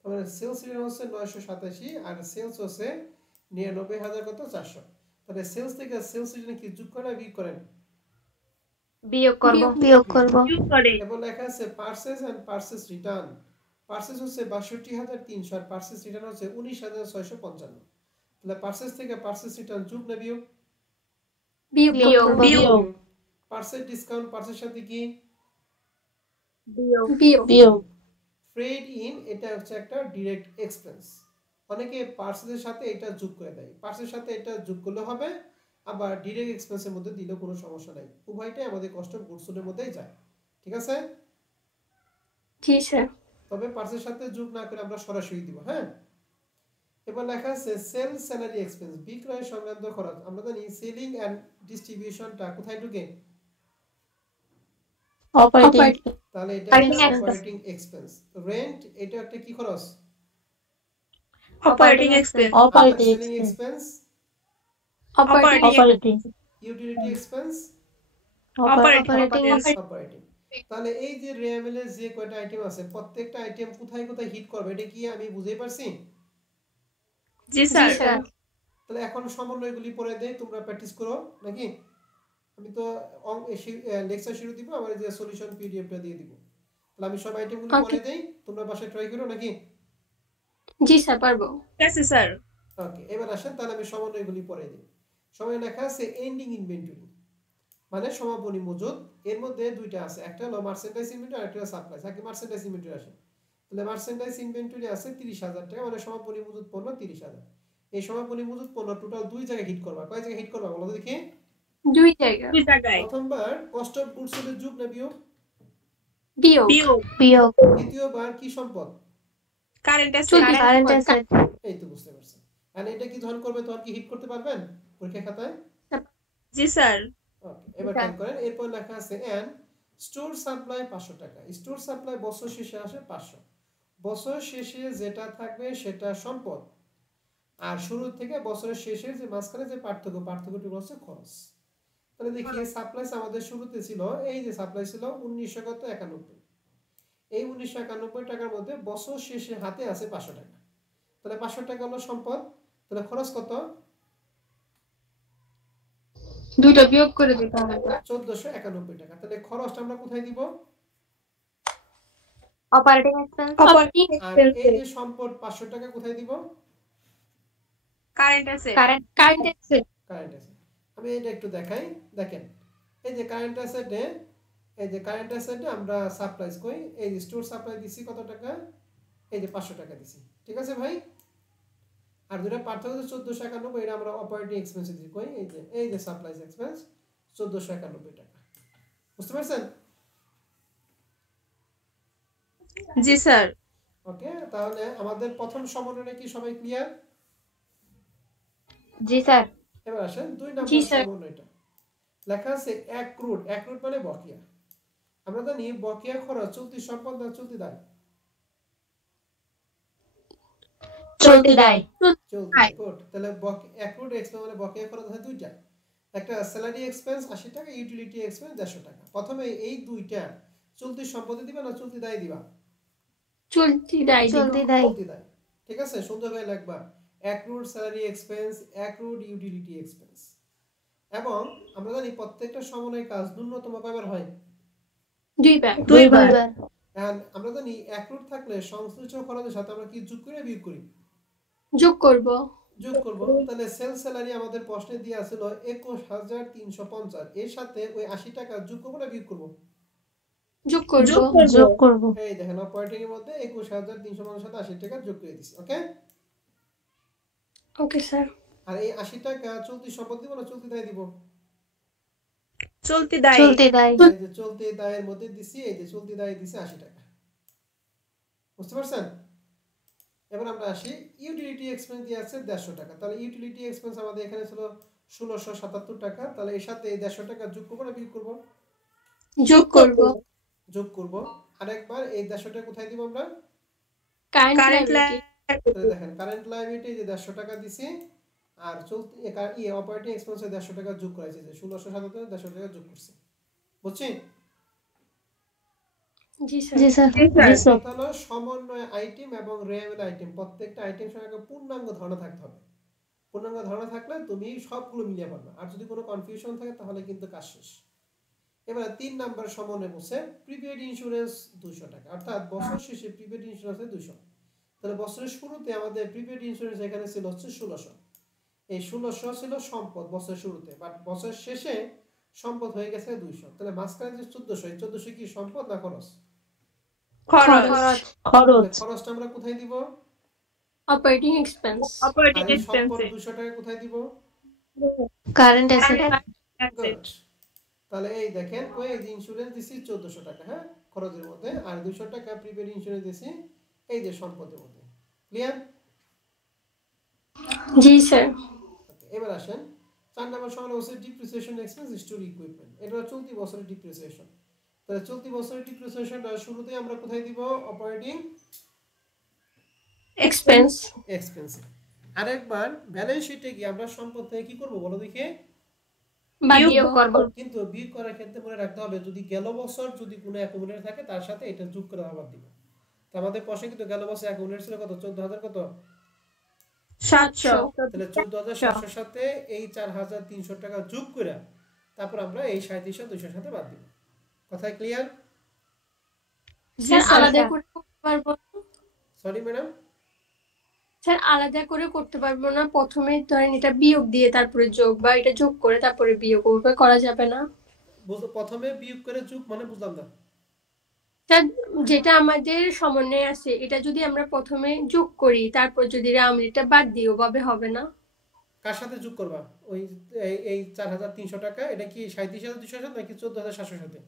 তাহলে সেলস রিটার্ন হচ্ছে 987 আর সেলস হচ্ছে 99,000 কত 400। তাহলে সেলস থেকে সেলস রিটার্ন কি যোগ করে বিয়োগ করেন? বিয়োগ করব বিয়োগ করব বিয়োগ করে এবং লেখা আছে purchase and purchase return. Purchase হচ্ছে 62,300 আর পারচেজ রিটার্ন হচ্ছে 19,655। তাহলে পারচেজ থেকে পারচেজ রিটার্ন যোগ না বিয়োগ? বিয়োগ বিয়োগ করব। বিয়োগ পারচেজ ডিসকাউন্ট পারচেজ সাথে কি বিয়োগ বিয়োগ বিয়োগ ফ্রেড ইন, এটা হচ্ছে একটা ডাইরেক্ট এক্সপেন্স। অনেকে পার্সেলের সাথে এটা যোগ করে দেয়, পার্সেলের সাথে এটা যোগ করলে হবে, আবার ডাইরেক্ট এক্সপেন্সের মধ্যে দিলেও কোনো সমস্যা নাই, উভয়টাই আমাদের কস্ট অফ গুডস সোল্ডের মধ্যেই যায়। ঠিক আছে, জি স্যার। তবে পার্সেলের সাথে যোগ না করে আমরা সরাসরি দিব। হ্যাঁ, এবার লেখা আছে সেল স্যালারি এক্সপেন্স, বিক্রয় সংক্রান্ত খরচ। আমরা জানি সেলিং এন্ড ডিস্ট্রিবিউশনটা কোথায় ঢুকে? অপারেটিং তাহলে এটা Operating একটা expense. Operating expense. রেন্ট, এটা একটা কি খরচ? Operating expense operating selling expense. Operating operating utility expense, operating operating. তাহলে এই যে রিএমএল এর যে কয়টা আইটেম আছে, প্রত্যেকটা আইটেম কোথায় কোথায় হিট করবে, এটা কি আমি বুঝাই পারছি? জি জি স্যার স্যার। তাহলে এখন সমন্বয়গুলি পড়ে দেই, তোমরা প্র্যাকটিস করো নাকি? আমি তো লেকচার শুরু দিব, আবার যে সলিউশন পিডিএফটা দিয়ে দিব। তাহলে আমি সব আইটেমগুলি Okay. পড়ে দেই, তোমরা বাসায় ট্রাই করো নাকি? জি স্যার পারবো। ঠিক আছে স্যার ওকে, এবার আসেন তাহলে আমি সমন্বয়গুলি পড়ে দিই। সময় লেখা আছে এন্ডিং ইনভেন্টরি, মানে সমাপনী মজুদ। এর মধ্যে দুইটা আছে, একটা হলো মার্চেন্ডাইজ ইনভেন্টরি আর একটা হলো সাপ্লাইস। আগে মার্চেন্ডাইজ ইনভেন্টরি আসে। তাহলে মার্চেন্ডাইজ ইনভেন্টরি আছে 30,000 টাকা, মানে সমাপনী মজুদ পণ্য 30,000। এই সমাপনী মজুদ পণ্য টোটাল দুই জায়গায় হিট করবা। কয় জায়গায় হিট করবা বলো তো দেখি? দুই জায়গা। দুই জায়গায় প্রথমবার কস্ট অফ গুডস সোল্ড যোগ না বিয়োগ? বিয়োগ। বিয়োগ বিয়োগ দ্বিতীয়বার কি সম্পদ? কারেন্ট অ্যাসেট চলতি কারেন্ট অ্যাসেট এই তো বুঝতে পারছেন। আর এটা কি ধরন করবে, তখন কি হিট করতে পারবেন পরীক্ষা খাতায়? জি স্যার ওকে, এবার টাইপ করেন। এরপর লেখা আছে এন্ড স্টোর সাপ্লাই 500 টাকা। স্টোর সাপ্লাই বছর শেষে আসে 500। বছর শেষে যেটা থাকবে সেটা সম্পদ, আর শুরু থেকে বছরের শেষের যে মাঝখানে যে পার্থক্যটুকু হচ্ছে খরচ। তাহলে দেখি সাপ্লাইস আমাদের শুরুতে ছিল, এই যে সাপ্লাই ছিল 1991। এই 1991 টাকার মধ্যে বছর শেষে হাতে আছে 500 টাকা। তাহলে 500 টাকা হলো সম্পদ। তাহলে খরচ কত? দুইটা বিয়োগ করে দিতে হবে। 1491 টাকা। তাহলে খরচটা আমরা কোথায় দিব? অপারেটিং এক্সপেন্স অপারেটিং আর এক্সপেন্স এই যে সম্পদ 500 টাকা কোথায় দিব? Current asset current asset current asset. আমি এটা একটু দেখাই, দেখেন এই যে কারেন্ট অ্যাসেটে, এই যে কারেন্ট অ্যাসেটে আমরা সাপ্লাইজ কই, এই যে স্টোর সাপ্লাই দিছি কত টাকা, এই যে 500 টাকা দিছি, ঠিক আছে ভাই? আর দুটো পার্থক্য হচ্ছে 1491, এটা আমরা অপারেটিং এক্সপেন্সে দিই কই, এই যে সাপ্লাইজ এক্সপেন্স 1491 টাকা। বুঝতে পারছেন? জি স্যার ওকে, তাহলে আমাদের প্রথম সমন্বয় কি সবাই ক্লিয়ার? জি স্যার এবার আসেন 2 জি নম্বর স্যার সমন্বয়টা। লেখা আছে অ্যাক্রুড। অ্যাক্রুড মানে বকেয়া। আমরা জানি বকেয়া খরচ চলতি সম্পদ না চলতি দায়? চলতি দায়। চলতি দায়। গুড। তাহলে অ্যাক্রুড এক্সপেন্স মানে বকেয়া খরচ হয় দুইটা, একটা স্যালারি এক্সপেন্স 80 টাকা, ইউটিলিটি এক্সপেন্স 150 টাকা। প্রথমে এই দুইটা চলতি সম্পদে দিবা না চলতি দায় দিবা? চলতি দায় দিব চলতি দায়। চলতি দায়। ঠিক আছে, সুন্দর করে লিখবা accrued salary expense, accrued utility expense. এবং আমরা জানি প্রত্যেকটা সমন্বয় কাজ ন্যূনতম কয়বার হয়? দুইবার দুইবার। এখন আমরা জানি অ্যাক্রুড থাকলে সংশ্লিষ্ট খরচের সাথে আমরা কি যোগ করে বিয়োগ করি? যোগ করব যোগ করব। তাহলে সেল স্যালারি আমাদের প্রশ্নে দেয়া ছিল 21350, এর সাথে ওই 80 টাকা যোগ করব না বিয়োগ করব? যোগ করব যোগ করব। এই দেখেন অপারেটিং এর মধ্যে 21350 সাথে 80 টাকা যোগ করে দিছি। ওকে, ওকে স্যার আর এই 80 টাকা চলতি সম্পদ দিব না চলতি দায় দিব? চলতি দায় চলতি দায়। এই যে চলতি দায়ের মধ্যে দিছি, এই যে চলতি দায়ে দিছি 80 টাকা। বুঝতে পারছেন? এবার আমরা আসি ইউটিলিটি এক্সপেন্স দিয়ে আছে 150 টাকা। তাহলে ইউটিলিটি এক্সপেন্স আমাদের এখানে ছিল 1677 টাকা। তাহলে এর সাথে এই 150 টাকা যোগ করব না বিয়োগ করব? যোগ করব যোগ করব। আরেকবার এই 150 টাকা কোথায় দিব আমরা? কারেন্ট কারেন্ট লাইবিলিটি তাহলে দেখেন কারেন্ট লায়াবিলিটি যে 150 টাকা দিছি, আর চলতি অপারেটিং এক্সপেন্সে 150 টাকা যোগ করেছে, যে 1677 150 টাকা যোগ করছি। বুঝছেন? জি স্যার জি স্যার। জি স্যার। জি স্যার। তাহলে সমন্বয় আইটেম এবং রেয়ামেল আইটেম, প্রত্যেকটা আইটেম সঙ্গে পূর্ণাঙ্গ ধারণা থাকতে হবে। পূর্ণাঙ্গ ধারণা থাকলে তুমি সবগুলো মিলিয়ে পারবে। আর যদি কোনো কনফিউশন থাকে তাহলে কিন্তু কাজ শেষ। এবার 3 নাম্বার সমন্বয় বলছে প্রিপেড ইন্স্যুরেন্স 200 টাকা, অর্থাৎ বছর শেষে প্রিপেড ইন্স্যুরেন্স 200। তাহলে বছরের শুরুতে আমাদের প্রিপেড ইন্স্যুরেন্স এখানে ছিল হচ্ছে 1600। এই 1600 ছিল সম্পদ বছরের শুরুতে, বাট বছর শেষে সম্পদ হয়ে গেছে 200। তাহলে মাঝখানে যে 1400, এই 1400 কি সম্পদ না খরচ? খরচ খরচ। খরচটা আমরা কোথায় দিব? অপারেটিং এক্সপেন্স অপারেটিং আর এই সম্পদ এক্সপেন্সে 200 টাকা কোথায় দিব? Current asset. গুড। তাহলে এই দেখেন কই এই যে ইন্স্যুরেন্স দিছি 1400 টাকা, হ্যাঁ, খরচের মধ্যে, আর 200 টাকা প্রিপেড ইন্স্যুরেন্স দিছি এই যে সম্পদের মধ্যে। ক্লিয়ার? জি স্যার ওকে, এবার আসেন 4 নম্বর সময় হচ্ছে ডিপ্রিসিয়েশন এক্সপেন্স স্টোর ইকুইপমেন্ট। এটা চলতি বছরের ডিপ্রিসিয়েশন। তাহলে চলতি বছরের ডিপ্রিসিয়েশনটা শুরুতেই আমরা কোথায় দিব? Operating expense expense. আরেকবার ব্যালেন্স শিটে গিয়ে আমরা সম্পদ থেকে কি করব বলো দেখি? বা বিয়োগ করব কিন্তু বিয়োগ করার ক্ষেত্রে মনে রাখতে হবে যদি গেল বছর যদি কোনো অ্যাকুমুলেটর থাকে তার সাথে এটা যোগ করে আবার দিব। তো আমাদের প্রশ্নে কিন্তু গেল বছর অ্যাকুমুলেটর ছিল কত? 14000 কত? 700 তাহলে 14700 সাথে এই 4300 টাকা যোগ করে তারপর আমরা এই 37200 সাথে বাদ দিব। কথাই ক্লিয়ার? স্যার আলাদা করে করতে পারবো না? সরি ম্যাডাম, স্যার আলাদা করে করতে পারবো না? প্রথমে ধরেন এটা বিয়োগ দিয়ে তারপরে যোগ, বা এটা যোগ করে তারপরে বিয়োগ, ওভাবে করা যাবে না? প্রথমে বিয়োগ করে যোগ মানে বুঝলাম না। স্যার যেটা আমাদের সমন্বয়ে আছে এটা যদি আমরা প্রথমে যোগ করি তারপর যদি রামলিটা বাদ দিই, ওভাবে হবে না? কার সাথে যোগ করবা? ওই এই 4300 টাকা এটা কি 37200 সাথে নাকি 14700 সাথে?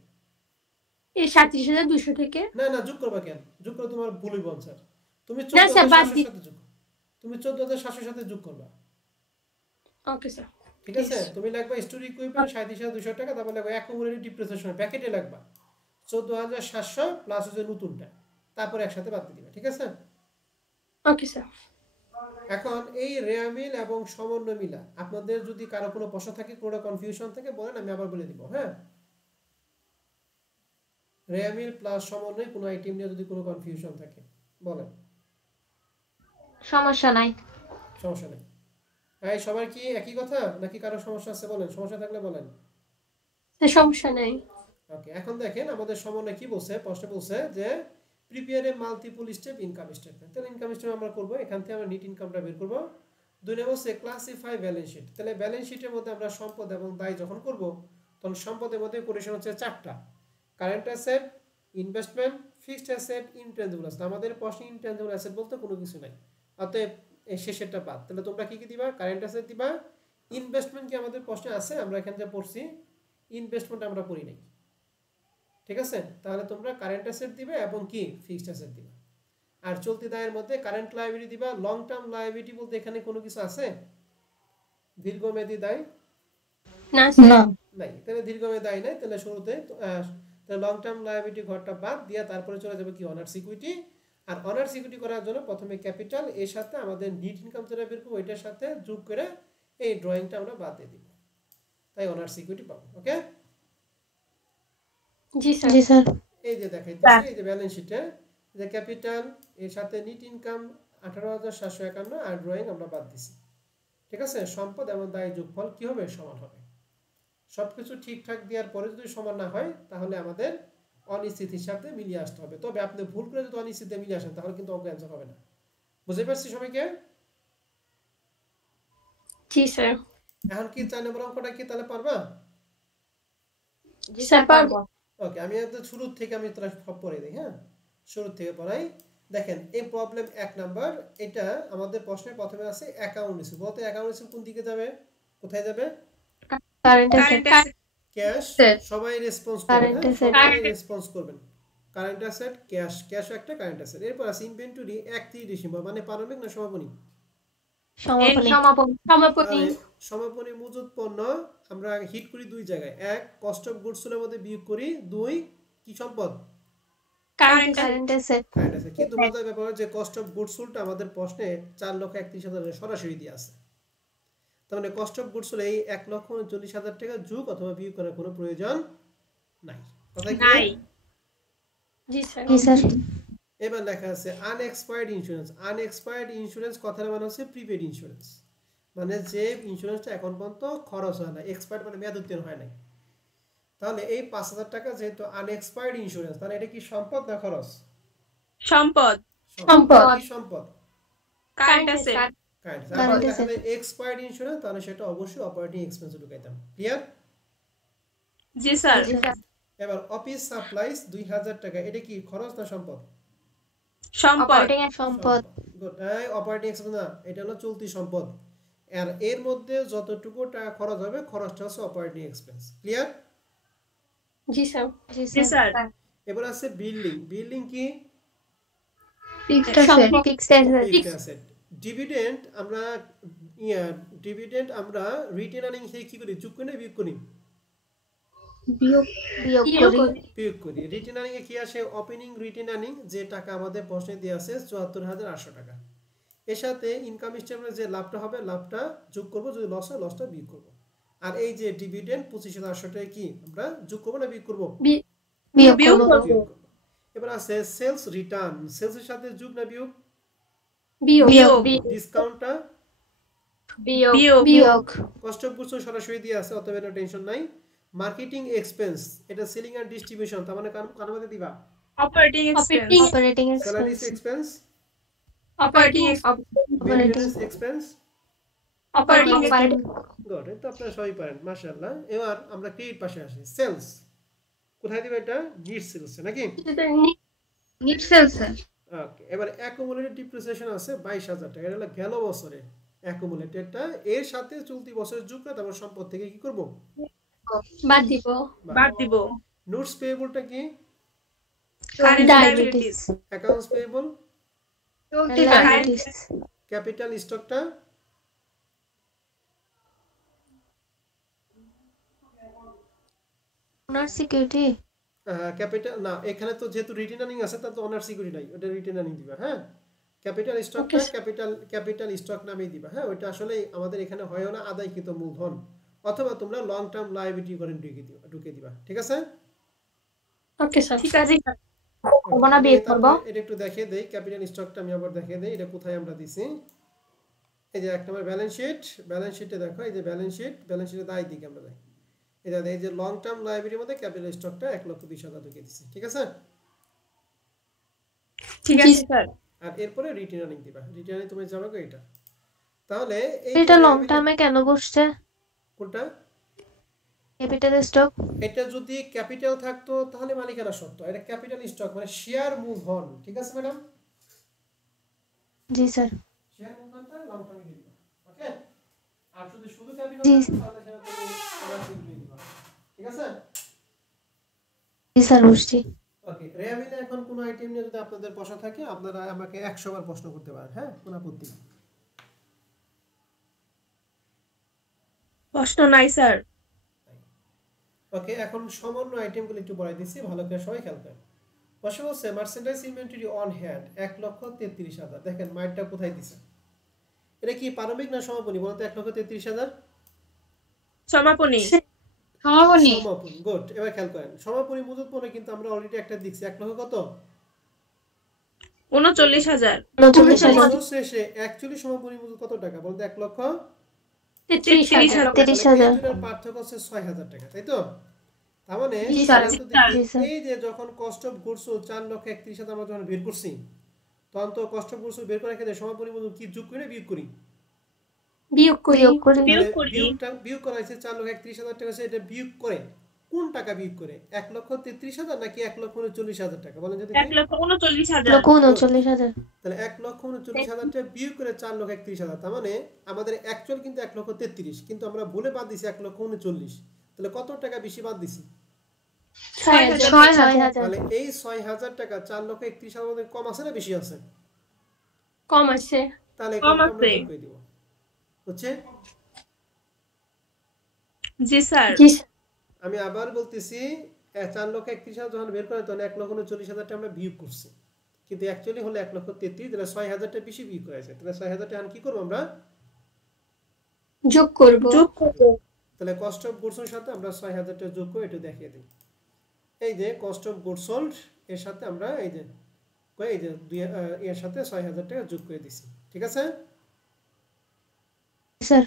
এই 37,200 থেকে না না, যোগ করবা কেন? যোগ করে তোমার ভুল হইব স্যার। তুমি না স্যার, বাদ 14700 সাথে যোগ, তুমি 14700 সাথে যোগ করবা। ওকে স্যার ঠিক আছে, তুমি লাগবা স্টোর ইকুইপমেন্ট 37200 টাকা, তারপর লাগবা অ্যাকুমুলেটেড ডিপ্রিসিয়েশন প্যাকেটে লাগবা 14700 প্লাস হচ্ছে নতুনটা, তারপর একসাথে বাদ দিয়ে দিবা। ঠিক আছে? ওকে স্যার এখন এই রেয়ামিল এবং সমন্বয় মিলা আপনাদের যদি কারো কোনো প্রশ্ন থাকে, কোনো কনফিউশন থাকে বলেন, আমি আবার বলে দিব। হ্যাঁ, রেয়ামিল প্লাস সমন্বয় কোনো আইটেম নিয়ে যদি কোনো কনফিউশন থাকে বলেন। সমস্যা নাই। সমস্যা নেই। এই সবার কি একই কথা নাকি কারো সমস্যা আছে বলেন? সমস্যা থাকলে বলেন। সমস্যা নেই। ওকে, এখন দেখেন আমাদের সমন্বয় কি বলছে। প্রশ্ন বলছে যে prepare a multiple step income statement. তাহলে ইনকাম স্টেটমেন্ট আমরা করব, এখান থেকে আমরা নেট ইনকামটা বের করব। 2 নম্বর হচ্ছে ক্লাসিফাই ব্যালেন্স শিট। তাহলে ব্যালেন্স শিটের মধ্যে আমরা সম্পদ এবং দায় যখন করব তখন সম্পদের মধ্যে কোটেশন হচ্ছে 4টা, current asset, investment, fixed asset, intangible asset. আমাদের প্রশ্নে ইনট্যাঞ্জিবল অ্যাসেট বলতে কোনো কিছু নাই, অতএব এই শেষেরটা বাদ। তাহলে তোমরা কি কি দিবা? কারেন্ট অ্যাসেট দিবা। ইনভেস্টমেন্ট কি আমাদের প্রশ্নে আছে, আমরা এখানে যা পড়ছি ইনভেস্টমেন্ট আমরা পড়ি নাই, ঠিক আছে? তাহলে তোমরা কারেন্ট অ্যাসেট দিবে এবং কি ফিক্সড অ্যাসেট দিবা। আর চলতি দায়ের মধ্যে কারেন্ট লায়াবিলিটি দিবা। লং টার্ম লায়াবিলিটি বলতে এখানে কোনো কিছু আছে? দীর্ঘমেয়াদী দায় না না নাই, তাহলে দীর্ঘমেয়াদী দায় নাই। তাহলে শুরুতে তাহলে লং টার্ম লায়াবিলিটি ঘরটা বাদ দিয়া তারপরে চলে যাবে কি অনার্স ইকুইটি। আর অনার্স ইকুইটি করার জন্য প্রথমে ক্যাপিটাল, এর সাথে আমাদের নেট ইনকাম যেটা বের করব ওইটার সাথে যোগ করে এই ড্রয়িংটা আমরা বাদ দিয়ে দিব, তাই অনার্স ইকুইটি পাবো। ওকে, জি স্যার। জি স্যার এই যে দেখাইতেছি এই যে ব্যালেন্স শিটে যে ক্যাপিটাল এর সাথে নেট ইনকাম 18,751 আর ড্রয়িং আমরা বাদ দিছি, ঠিক আছে? সম্পদ এবং দায় যোগফল কি হবে? সমান হবে। সবকিছু ঠিকঠাক দেওয়ার পরে যদি সমান না হয় তাহলে আমাদের অনিশ্চিত হিসাবে মিলিয়ে আসতে হবে। তবে আপনি ভুল করে যদি অনিশ্চিতে মিলিয়ে আসেন তাহলে কিন্তু অঙ্ক অ্যান্সার হবে না। বুঝতে পারছি সবাইকে? জি স্যার। এখন কি 4 নম্বর অঙ্কটা কি তাহলে পারবা? জি স্যার পারবো। ওকে, আমি একদম শুরু থেকে আমি তাহলে সব পড়ে দিই। হ্যাঁ, শুরু থেকে পড়াই। দেখেন এই প্রবলেম 1 নাম্বার, এটা আমাদের প্রশ্নের প্রথমে আছে অ্যাকাউন্ট রিসিভ। বলতে অ্যাকাউন্ট রিসিভ কোন দিকে যাবে? কোথায় যাবে? Current current asset cash. Asset. সবাই রেসপন্স করবেন, Current হ্যাঁ asset. সবাই রেসপন্স করবেন। কারেন্ট অ্যাসেট, ক্যাশ, ক্যাশও একটা কারেন্ট অ্যাসেট। এরপর আছে ইনভেন্টরি 31 ডিসেম্বর, মানে প্রারম্ভিক না সমাপনী? সমাপনী সমাপনী। তাহলে সমাপনী মজুদ পণ্য আমরা হিট করি দুই জায়গায়। এক, কস্ট অফ গুডস সোল্ডের মধ্যে বিয়োগ করি। দুই, কি সম্পদ? Current current asset current asset. কিন্তু মজার ব্যাপার হচ্ছে কস্ট অফ গুডস সোল্ডটা আমাদের প্রশ্নে 4,31,000 সরাসরি দিয়ে আছে। তার মানে কস্ট অফ গুডস সোল্ড এই 1,39,000 টাকা যোগ অথবা বিয়োগ করার কোনো প্রয়োজন নাই। কথা কি? নাই। জি স্যার। জি স্যার এবার লেখা আছে আনএক্সপায়ার্ড ইন্স্যুরেন্স। আনএক্সপায়ার্ড ইন্স্যুরেন্স কথার মানে হচ্ছে প্রিপেড ইন্স্যুরেন্স, মানে যে ইন্স্যুরেন্সটা এখন পর্যন্ত খরচ হয় না, এক্সপায়ার্ড মানে মেয়াদ উত্তীর্ণ হয় নাই। তাহলে এই 5,000 টাকা যেহেতু আনএক্সপায়ার্ড ইন্স্যুরেন্স, তাহলে এটা কি সম্পদ না খরচ? সম্পদ। সম্পদ। কি সম্পদ? Current asset. কারেন্ট। Current তাহলে দেখা asset. যায় এক্সপায়ার্ড ইন্স্যুরেন্স, তাহলে সেটা অবশ্যই অপারেটিং এক্সপেন্সে ঢুকাইতাম। ক্লিয়ার? জি স্যার। জি স্যার এবার অফিস সাপ্লাইজ 2,000 টাকা, এটা কি খরচ না সম্পদ? সম্পদ। সম্পদ গুড। অপারেটিং এক্সপেন্স না, এটা হলো চলতি সম্পদ। আর এর মধ্যে যতটুকু টাকা খরচ হবে খরচটা হচ্ছে অপারেটিং এক্সপেন্স। ক্লিয়ার? জি স্যার। জি জি স্যার স্যার। এবার আছে বিল্ডিং। বিল্ডিং কি? Fixed asset fixed asset. Dividend আমরা ডিভিডেন্ড আমরা রিটেন আর্নিং থেকে কি করি? যোগ করি না বিয়োগ করি? বিয়োগ বিয়োগ করি বিয়োগ করি। রিটেন আর্নিং এ কি আসে? ওপেনিং রিটেন আর্নিং, যে টাকা আমাদের প্রশ্নে দেওয়া আছে 74,800 টাকা। এর সাথে ইনকাম স্টেটমেন্টে যে লাভটা হবে লাভটা যোগ করব, যদি লস হয় লসটা বিয়োগ করব। আর এই যে ডিভিডেন্ড 25,800 টাকা কি আমরা যোগ করব না বিয়োগ করব? বিয়োগ বিয়োগ করব করব। বিয়োগ করব। এবার আছে সেলস রিটার্ন। সেলসের সাথে যোগ না বিয়োগ? বিয়োগ। বিয়োগ। ডিসকাউন্টটা বিয়োগ। বিয়োগ কস্ট অফ গুডস সরাসরি দিয়ে আছে, অতএব এটা টেনশন নাই। মার্কেটিং এক্সপেন্স, এটা সেলিং এন্ড ডিস্ট্রিবিউশন, তার মানে কার মধ্যে দিবা? Operating expense. Operating salaries expense expense, operating maintenance expense. Operating good, এটা আপনারা সবাই পারেন, মাশাআল্লাহ। এবার আমরা ক্রেডিট পাশে আসি। সেলস কোথায় দিবা? এটা নিট সেলস নাকি? নিট সেলস ওকে, এবার অ্যাকুমুলেটেড ডিপ্রিসিয়েশন আছে 22,000 টাকা। এটা হলো গেল বছরে অ্যাকুমুলেটেডটা, এর সাথে চলতি বছরের যোগ করে তারপর সম্পদ থেকে কি করব? বাদ দিব। বাদ দিব। নোটস পেয়েবলটা কি? Current Liabilities. Liabilities. Accounts payable. Liabilities capital স্টকটা ওনার সিকিউরিটি ক্যাপিটাল না, এখানে তো যেহেতু রিটেন আর্নিং আছে তার তো অনার সিকিউরিটি নাই, ওটা রিটেন আর্নিং দিবা। হ্যাঁ, ক্যাপিটাল স্টকটা ক্যাপিটাল স্টক নামেই দিবা। হ্যাঁ, ওইটা আসলে আমাদের এখানে হয়ও না, আদায়কৃত মূলধন, অথবা তোমরা লং টার্ম লায়াবিলিটি করে ঢুকে দিবা। ঠিক আছে? Okay sir. ঠিক আছে। এটা একটু দেখিয়ে দেই। ক্যাপিটাল স্টকটা আমি আবার দেখিয়ে দেই, এটা কোথায় আমরা দিছি। এই যে 1 নম্বর ব্যালেন্স শিট। ব্যালেন্স শিটে দেখো, এই যে ব্যালেন্স শিটের দায় দিকে আমরা যাই। এটা এই যে লং টার্ম লায়াবিলিটির মধ্যে ক্যাপিটাল স্টকটা 1,20,000 ঢুকিয়ে দিছি। ঠিক আছে? ঠিক জি আছে স্যার। আর এরপরে রিটার্ন আর্নিং দিবা। রিটার্ন আর্নিং তুমি জানো এটা। তাহলে এই এটা যে লং টার্মে কেন বসছে কোনটা? Capital stock? এটা যদি ক্যাপিটাল থাকতো তাহলে মালিকানা সত্ত্ব, এটা ক্যাপিটাল স্টক মানে শেয়ার মূলধন। ঠিক আছে ম্যাডাম? জি স্যার। শেয়ার মূলধনটা লং টার্মে দিবা। ওকে? আর যদি শুধু ক্যাপিটাল জি থাকতো তাহলে সেটা তুমি অনার্সিং দিবা। ঠিক আছে? জি স্যার বুঝছি। ওকে, রেয়াবিলে এখন কোন আইটেম নিয়ে যদি আপনাদের প্রশ্ন থাকে আপনারা আমাকে 100 বার প্রশ্ন করতে পারেন। হ্যাঁ, কোনো আপত্তি নেই। প্রশ্ন নাই স্যার। ওকে, এখন সামান্য আইটেমগুলো একটু বলাই দিচ্ছি, ভালো করে সবাই খেয়াল করেন। প্রশ্ন হচ্ছে মার্চেন্ডাইজ ইনভেন্টরি অন হ্যান্ড 1,33,000। দেখেন মাইটটা কোথায় দিছে? এটা কি প্রারম্ভিক না সমাপনী? বলতো 1,33,000 সমাপনী। সমাপনী। সমাপনী। গুড। এবার খেয়াল করেন সমাপনী মজুত পণ্য কিন্তু আমরা অলরেডি একটা দিচ্ছি 1 লক্ষ কত? 39,000। 39,000। বছর শেষে অ্যাকচুয়ালি সমাপনী মজুত কত টাকা? বলতো 33,000। 33,000। এই দুটোর পার্থক্য হচ্ছে 6,000 টাকা, তাই তো? তার মানে জি স্যার। আমরা তো দেখি, জি স্যার। এই যে যখন কস্ট অফ গুডস 4,31,000 আমরা যখন বের করছি তখন তো কস্ট অফ গুডস বের করার ক্ষেত্রে সমাপনী মজুত কি যোগ করি না বিয়োগ করি? বিয়োগ করি। বিয়োগ করি। বিয়োগ তাহলে করি। বিয়োগ করা হয়েছে 4,31,000 টাকা, এটা বিয়োগ করে কোন টাকা বিয়োগ করে? 1,33,000 নাকি 1,39,000 টাকা? বলেন যদি। 1,39,000। 1,39,000। তাহলে 1,39,000 টাকা বিয়োগ করে 4,31,000, তার মানে আমাদের অ্যাকচুয়াল কিন্তু 1,33,000, কিন্তু আমরা ভুলে বাদ দিছি 1,39,000। তাহলে কত টাকা বেশি বাদ দিছি? 6,000। 6,000। তাহলে এই 6,000 টাকা 4,31,000 মধ্যে কম আছে না বেশি আছে? কম আছে। তাহলে কম কমটা আমরা আছে। যোগ করে দিব। বুঝছে? জি স্যার। জি স্যার। আমি আবার বলতেছি 4,31,000 যখন বের করে তখন 1,39,000 টা আমরা বিয়োগ করছি, কিন্তু অ্যাকচুয়ালি হলো 1,33,000। তাহলে 6,000 টা বেশি বিয়োগ করা হয়েছে। তাহলে 6,000 টা কি করব আমরা? যোগ করব। যোগ করব। তাহলে কস্ট অফ গুডস এর সাথে আমরা 6,000 টা যোগ করে এটা দেখিয়ে দিই। এই যে কস্ট অফ গুডস সোল্ড এর সাথে আমরা এই যে এর সাথে 6,000 টাকা যোগ করে দিছি। ঠিক আছে? স্যার।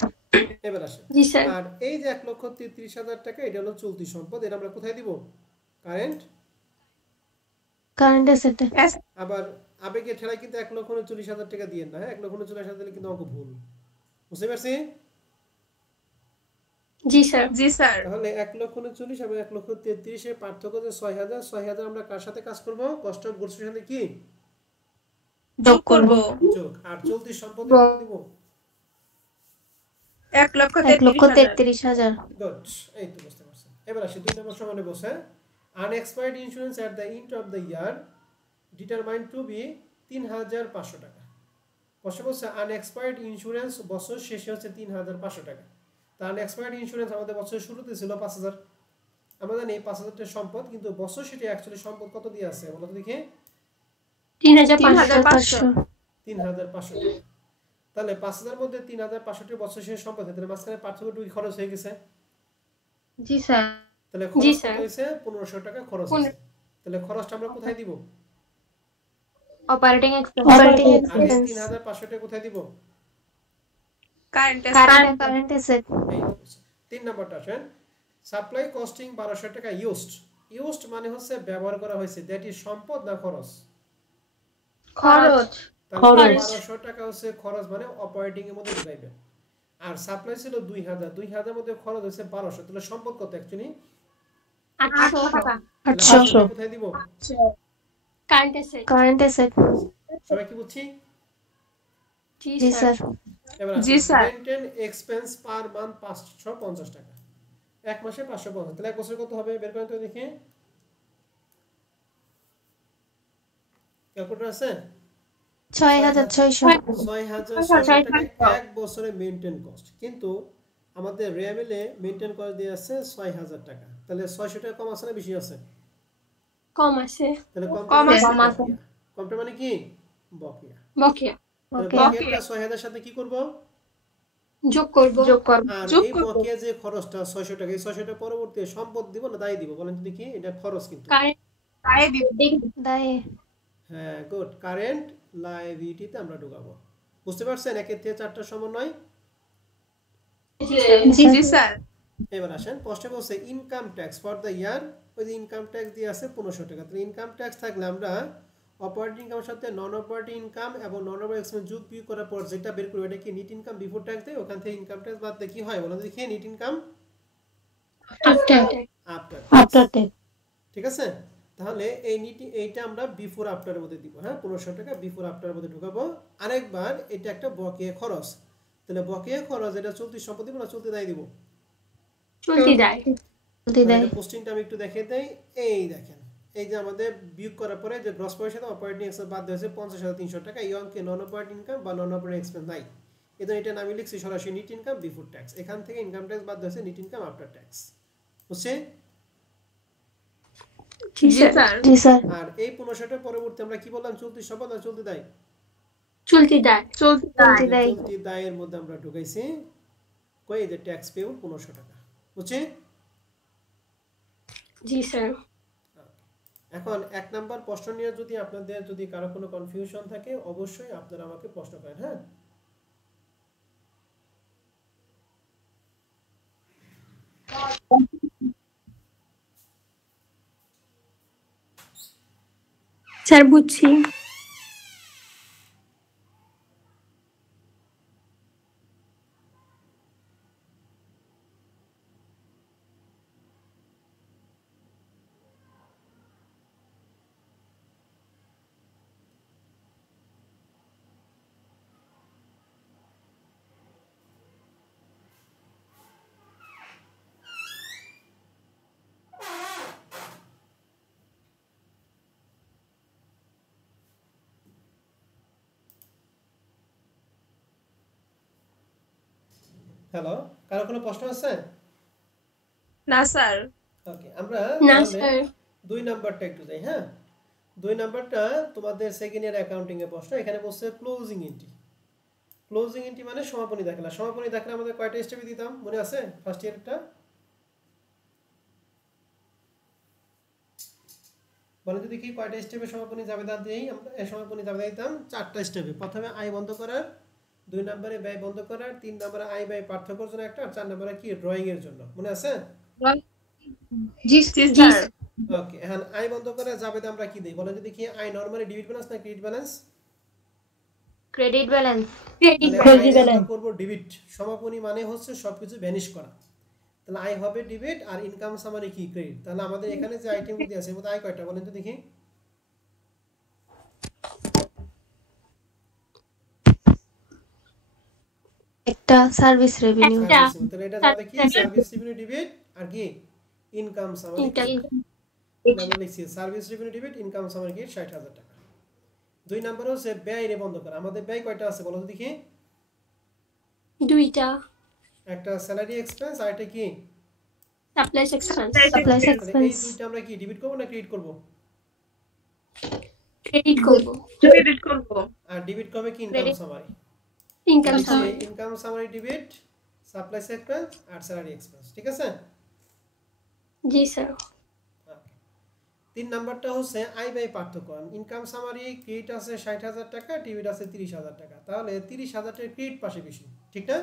এবার আসে। জি স্যার। আর এই যে 1,33,000 টাকা এটা হলো চলতি সম্পদ, এটা আমরা কোথায় দিব? কারেন্ট। কারেন্ট অ্যাসেটে। আবার আবেগে ঠেলায় কিন্তু 1,39,000 টাকা দিয়ে না। হ্যাঁ, 1,39,000 দিলে কিন্তু অঙ্ক ভুল। বুঝতে পারছি? জি স্যার। জি স্যার। তাহলে 1,39,000 এবং 1,33,000 এর পার্থক্য যে 6,000। 6,000 আমরা কার সাথে কাজ করব? কস্ট অফ গুডস এর সাথে কি যোগ করব। যোগ। আর চলতি সম্পদ কত দিব? 1,33,000। 1,33,000। গুড। এই তো বুঝতে পারছেন। এবার আসি 2 নম্বর সমানে বসে unexpired insurance at the end of the year determined to be 3,500 টাকা। প্রশ্ন হচ্ছে আনএক্সপায়ার্ড ইন্স্যুরেন্স বছর শেষে হচ্ছে 3,500 টাকা। তা আনএক্সপায়ার্ড ইন্স্যুরেন্স আমাদের বছরের শুরুতে ছিল 5,000। আমরা জানি 5,000 টাকা সম্পদ, কিন্তু বছর শেষে অ্যাকচুয়ালি সম্পদ কত দিয়ে আছে বলো তো দেখি? 3,500। 3,500 টাকা। তাহলে 5,000 মধ্যে 3,500 টাকা বছর শেষে সম্পদ, তাহলে মাঝখানে পার্থক্যটুকু কি খরচ হয়ে গেছে? জি স্যার। তাহলে জি খরচ স্যার। কত হয়েছে? 1,500 টাকা খরচ হয়েছে। তাহলে খরচটা আমরা কোথায় দিব? Operating expense. অপারেটিং আর এই এক্সপেন্স। 3,500 টাকা কোথায় দিব? Current current asset. এই তো বলছে। 3 নম্বরটা আসেন সাপ্লাই কস্টিং 1,200 টাকা ইউজড। ইউজড মানে হচ্ছে ব্যবহার করা হয়েছে, দ্যাট ইজ সম্পদ না খরচ? খরচ। তাহলে খরচ। 1,200 টাকা হচ্ছে খরচ, মানে অপারেটিং এর মধ্যে ঢুকাইবেন। আর সাপ্লাই ছিল 2,000, 2,000 এর মধ্যে খরচ হচ্ছে 1,200। তাহলে সম্পদ কত অ্যাকচুয়ালি? 800 টাকা। 800। কোথায় দিব? Current asset. Current asset. সবাই কি বুঝছি? জি জি স্যার। স্যার। এবার জি sir. Maintain expense per month 550 টাকা। এক মাসে 550। তাহলে এক বছরে কত হবে বের করেন তো দেখি। ক্যালকুলেটর আছে? 6,600। 6,600 টাকা এক বছরে মেইনটেইন কস্ট, কিন্তু আমাদের রেয়াবিলে মেইনটেইন কস্ট দিয়ে আছে 6,000 টাকা। তাহলে 600 টাকা কম আছে না বেশি আছে? কম আছে। তাহলে কম আছে। কমটা মানে কি? বকেয়া। বকেয়া। তাহলে ওকে। বকেয়াটা 6,000 সাথে কি করব? যোগ করব। যোগ করব। আর যোগ এই করব। বকেয়া যে খরচটা 600 টাকা, এই 600 টাকা পরবর্তী সম্পদ দিব না দায় দিব? বলেন তো দেখি। এটা খরচ কিন্তু। কারেন্ট। আয় দিব। দায়ে। হ্যাঁ, গুড। কারেন্ট লায়াবিলিটিতে আমরা ঢুকাবো। বুঝতে পারছেন? একের থেকে 4টা সমন্বয়। জি স্যার। এবার আসেন প্রশ্নে বলছে income tax for the year. ওই যে ইনকাম ট্যাক্স দিয়ে আছে 1,500 টাকা। তাহলে ইনকাম ট্যাক্স থাকলে আমরা অপারেটিং ইনকামের সাথে নন অপারেটিং ইনকাম এবং নন অপারেটিং এক্সপেন্স যোগ বিয়োগ করার পর যেটা বের করবে এটা কি নেট ইনকাম বিফোর ট্যাক্স দেয়, ওখান থেকে ইনকাম ট্যাক্স বাদ দিয়ে কি হয় বলো দেখি, net income after after after tax. ঠিক আছে, তাহলে এইটা আমরা বিফোর আফটারের মধ্যে দিব। হ্যাঁ, 1500 টাকা বিফোর আফটারের মধ্যে ঢুকাবো। আরেকবার এটা একটা বকেয়া খরচ, তাহলে বকেয়া খরচ এটা চলতি সম্পত্তি না চলতি দায় দিব, চলতি দায়। পোস্টিংটা আমি একটু দেখিয়ে দেই। এই দেখেন, এই যে আমাদের বিয়োগ করার পরে যে গ্রস পয়সা অপারেটিং এক্সপেন্স বাদ হয়েছে 50,300 টাকা, এই অঙ্কে নন অপারেটিং ইনকাম বা নন অপারেটিং এক্সপেন্স নাই, এদের এটা আমি লিখছি সরাসরি নেট ইনকাম বিফোর ট্যাক্স। এখান থেকে ইনকাম ট্যাক্স বাদ হয়েছে নেট ইনকাম আফটার ট্যাক্স, বুঝছে? জি জি স্যার। স্যার জি স্যার। আর এই 1500টার পরবর্তী আমরা কি বললাম, চলতি সম্পদ না চলতি দায়? চলতি দায়। চলতি দায় দায়। চলতি দায়ের মধ্যে আমরা ঢুকাইছি কই যে ট্যাক্স পেউ 1500 টাকা, বুঝছে? জি স্যার। এখন 1 নাম্বার প্রশ্ন নিয়ে যদি আপনাদের যদি কারো কোনো কনফিউশন থাকে অবশ্যই আপনারা আমাকে প্রশ্ন করেন। হ্যাঁ, স্যার বুঝছি। হ্যালো, কারো কোনো প্রশ্ন আছে? না স্যার ওকে, আমরা না তাহলে স্যার। 2 নাম্বারটা একটু যাই। হ্যাঁ, 2 নাম্বারটা তোমাদের সেকেন্ড ইয়ার অ্যাকাউন্টিং এর প্রশ্ন। এখানে বলছে ক্লোজিং এন্ট্রি। ক্লোজিং এন্ট্রি মানে সমাপনী দাখিলা। সমাপনী দাখিলা আমাদের কয়টা স্টেপে দিতাম মনে আছে? ফার্স্ট ইয়ারটা বলেন যদি কি কয়টা স্টেপে সমাপনী জাবেদা দেই? আমরা সমাপনী জাবেদা দিতাম 4টা স্টেপে। প্রথমে আয় বন্ধ করার, 2 নম্বরে ব্যয় বন্ধ করার, 3 নম্বরে আয় ব্যয় পার্থক্যের জন্য একটা, আর 4 নম্বরে কি ড্রয়িং এর জন্য, মনে আছে? জি স্যার ওকে, এখন আয় বন্ধ করার জাবেদা আমরা কি দেই বলেন যদি কি, আয় নরমালি ডেবিট ব্যালেন্স না credit balance? Credit balance. Credit আমরা করব ডেবিট। সমাপনী মানে হচ্ছে সবকিছু ভ্যানিশ করা, তাহলে আয় হবে ডেবিট আর ইনকাম সামারি কি ক্রেডিট। তাহলে আমাদের এখানে যে আইটেমগুলো আছে এর মধ্যে আয় কয়টা বলেন তো দেখি? একটা সার্ভিস রেভিনিউ। একটা। তাহলে এটা আমাদের কি সার্ভিস রেভিনিউ ডেবিট আর কি ইনকাম সামারি। আমরা লিখছি service revenue debit income summary কি 60,000 টাকা। 2 নাম্বার হচ্ছে ব্যয় রে বন্ধ করা। আমাদের ব্যয় কয়টা আছে বলো তো দেখি? দুইটা। একটা স্যালারি এক্সপেন্স আর একটা কি সাপ্লাইস এক্সপেন্স। সাপ্লাইস এই এক্সপেন্স। দুইটা আমরা কি ডেবিট করব না ক্রেডিট করব? ক্রেডিট করব। ক্রেডিট করব। আর ডেবিট করবে কি income summary. Income summary. Income summary debit, supplies expense আর স্যালারি এক্সপেন্স, ঠিক আছে? জি স্যার। 3 নাম্বারটা হচ্ছে আয় ব্যয় পার্থক্য। ইনকাম সামারি ক্রেডিট আছে 60,000 টাকা, ডেবিট আছে 30,000 টাকা, তাহলে 30,000 টাকা ক্রেডিট পাশে বেশি, ঠিক না?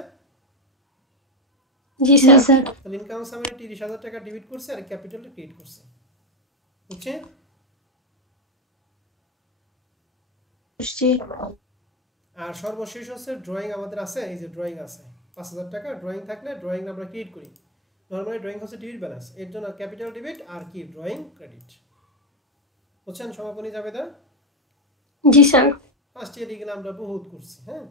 জি জি স্যার। স্যার। তাহলে ইনকাম সামারি 30,000 টাকা ডেবিট করছে আর ক্যাপিটালটা ক্রেডিট করছে, বুঝছে? বুঝছি। আর সর্বশেষ হচ্ছে ড্রয়িং আমাদের আছে, এই যে ড্রয়িং আছে 5,000 টাকা। ড্রয়িং থাকলে ড্রয়িং আমরা ক্রেডিট করি। নরমালি ড্রয়িং হচ্ছে ডেবিট ব্যালেন্স, এর জন্য ক্যাপিটাল ডেবিট আর কি ড্রয়িং ক্রেডিট, বুঝছেন? সমাপনী জাবেদা জি স্যার। ফার্স্ট ইয়ার এগুলো আমরা বহুত করছি। হ্যাঁ,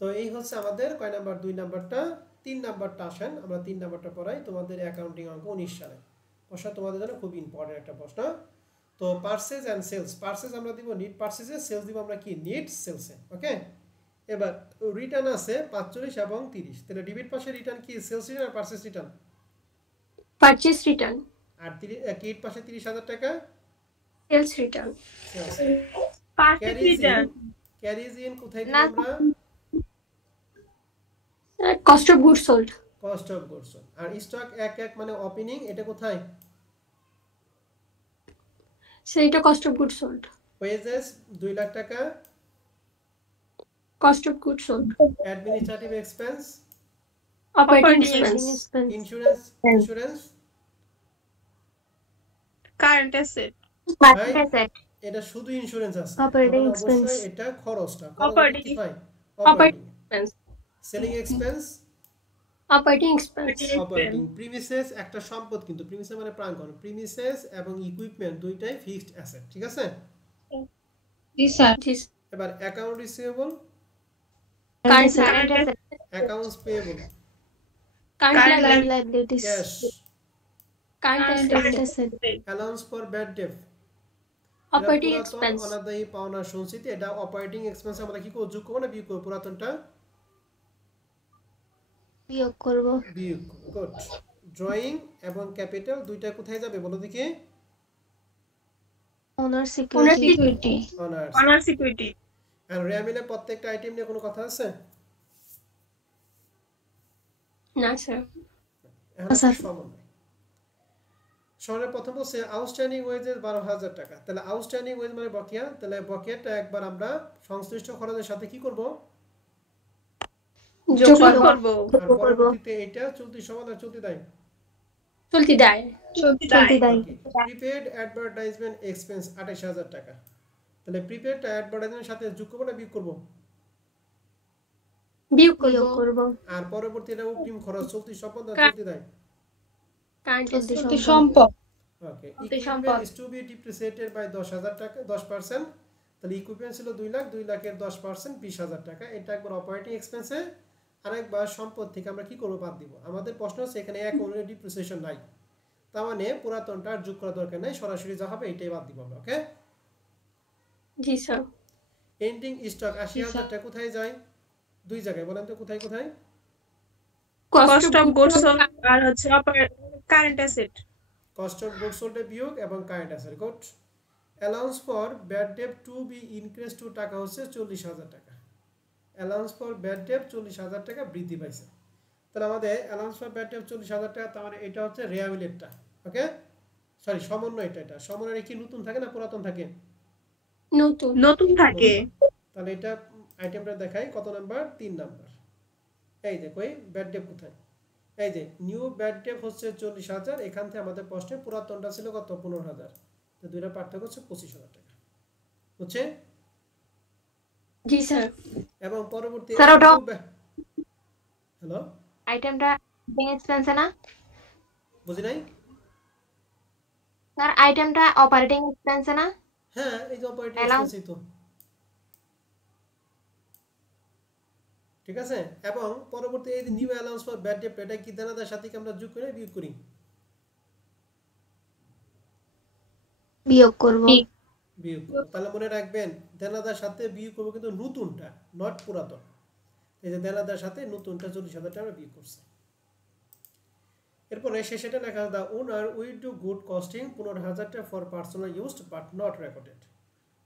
তো এই হচ্ছে আমাদের কয় নাম্বার? 2 নাম্বারটা। 3 নাম্বারটা আসেন, আমরা 3 নাম্বারটা পড়াই তোমাদের অ্যাকাউন্টিং অঙ্ক 19 সালে। প্রশ্ন তোমাদের জন্য খুব ইম্পর্টেন্ট একটা প্রশ্ন। তো পারচেজ এন্ড সেলস, পারচেজ আমরা দিব নিট পারচেজে, সেলস দিব আমরা কি নিট সেলসে। ওকে, এবার রিটার্ন আছে 45 এবং 30, তাহলে ডেবিট পাশে রিটার্ন কি সেলস রিটার্ন আর পারচেজ রিটার্ন? Purchase return. আর ক্রেডিট পাশে 30,000 টাকা sales return. Purchase return. Carriage in কোথায় দিব না। আমরা? Cost of goods sold. Cost of goods. আর স্টক 1 মানে ওপেনিং, এটা কোথায়? সেটা cost of goods sold. Wages 2 lakh টাকা, cost of goods sold. Administrative expense, operating Operating expense. Insurance current asset. Current asset. এটা শুধু ইন্স্যুরেন্স আছে, Operating তাহলে অবশ্যই expense. এটা খরচটা Operating. কি হয়? Operating operating. Expense selling expense, operating expense operating. Premises একটা সম্পদ, কিন্তু প্রিমিসেস মানে প্রাঙ্গণ, প্রিমিসেস এবং ইকুইপমেন্ট দুইটাই ফিক্সড অ্যাসেট, ঠিক আছে? জি স্যার। জি এবার account receivable, current Current asset. Accounts payable, current Current liability Liabilities. Cash, current Current asset asset. Allowance for bad date, operating পুরাতন এক্সপেন্স অনাদায়ী পাওনা সঞ্চিতি, এটা অপারেটিং এক্সপেন্স আমরা কি করব? যোগ করব না বিয়োগ করব? পুরাতনটা বিয়োগ করব। বিয়োগ। গুড। ড্রয়িং এবং ক্যাপিটাল দুইটা কোথায় যাবে বলো দেখি? Owner owner security. Security. Owners. Owner security. আর রেয়ামিলে প্রত্যেকটা আইটেম নিয়ে কোনো কথা আছে? না স্যার এখন স্যার। সমন্বয়। সরের প্রথম বলছে আউটস্ট্যান্ডিং ওয়েজেস 12,000 টাকা। তাহলে আউটস্ট্যান্ডিং ওয়েজ মানে বকেয়া, তাহলে বকেয়াটা একবার আমরা সংশ্লিষ্ট খরচের সাথে কি করব? যোগ যোগ করব করব। আর পরবর্তীতে এটা চলতি সমান আর চলতি দায়। চলতি দায় চলতি দায়। প্রিপেড অ্যাডভার্টাইজমেন্ট এক্সপেন্স 28,000 টাকা। তাহলে প্রিপেডটা অ্যাডভার্টাইজমেন্টের সাথে যোগ করব না বিয়োগ করব? বিয়োগ বিয়োগ করব করব। আর পরবর্তী এটা অগ্রিম খরচ চলতি সম্পদ আর চলতি দায়। কারেন্ট চলতি সম্পদ। ওকে। চলতি ইকুইপমেন্ট সম্পদ। ইজ টু বি ডিপ্রিসিয়েটেড বাই 10,000 টাকা, 10%। তাহলে ইকুইপমেন্ট ছিল 2 লাখ, 2 লাখের 10% 20,000 টাকা। এটা একবার অপারেটিং এক্সপেন্সে, আরেকবার সম্পদ থেকে আমরা কি করব? বাদ দিব। আমাদের প্রশ্ন হচ্ছে এখানে এক অনুযায়ী ডিপ্রিসিয়েশন নাই, তার মানে পুরাতনটা আর যোগ করার দরকার নাই, সরাসরি যা হবে এটাই বাদ দিব আমরা। ওকে। জি স্যার এন্ডিং স্টক 80,000 টাকা কোথায় যায়? দুই জায়গায়, বলেন তো কোথায় কোথায়? কস্ট অফ গুডস সোল্ড আর হচ্ছে current asset. Cost of goods sold বিয়োগ এবং current asset. Good. Allowance for bad debt to be increase to টাকা হচ্ছে 40,000 টাকা। অ্যালাউন্স ফর ব্যাড ডেট 40,000 টাকা বৃদ্ধি পাইছে। তাহলে আমাদের অ্যালাউন্স ফর ব্যাড ডেট 40,000 টাকা, তার মানে এটা হচ্ছে রেয়াবিলেটটা। ওকে, সরি সমন্বয়। এটা সমন্বয় কি নতুন থাকে না পুরাতন থাকে? নতুন নতুন থাকে। তাহলে এটা আইটেমটা দেখাই কত নাম্বার? 3 নাম্বার। এই যে কই ব্যাড ডেট কোথায়? এই যে নিউ ব্যাড ডেট হচ্ছে 40,000। এখান থেকে আমাদের প্রশ্নে পুরাতনটা ছিল কত? 15,000। তো দুইটা পার্থক্য হচ্ছে 25,000 টাকা, বুঝছে? জি স্যার এবং পরবর্তী স্যার, ওটা হ্যালো আইটেমটা অপারেটিং এক্সপেন্স না? বুঝি নাই। স্যার আইটেমটা অপারেটিং এক্সপেন্স না? হ্যাঁ, এই যে অপারেটিং Allowance? এক্সপেন্সই তো, ঠিক আছে। এবং পরবর্তী এই যে new allowance for bad date, এটা কি দেনাদার সাথে কি আমরা যোগ করে বিয়োগ করি? বিয়োগ করব। বিয়োগ করব। তাহলে মনে রাখবেন দেনাদার সাথে বিয়োগ করব, কিন্তু নতুনটা, নট পুরাতন। এই যে দেনাদার সাথে নতুনটা 40,000 টাকা বিয়োগ করছে। এরপরে শেষেটা লেখা দা ওনার উইল ডু গুড কস্টিং 15,000 টাকা for personal used but not recorded.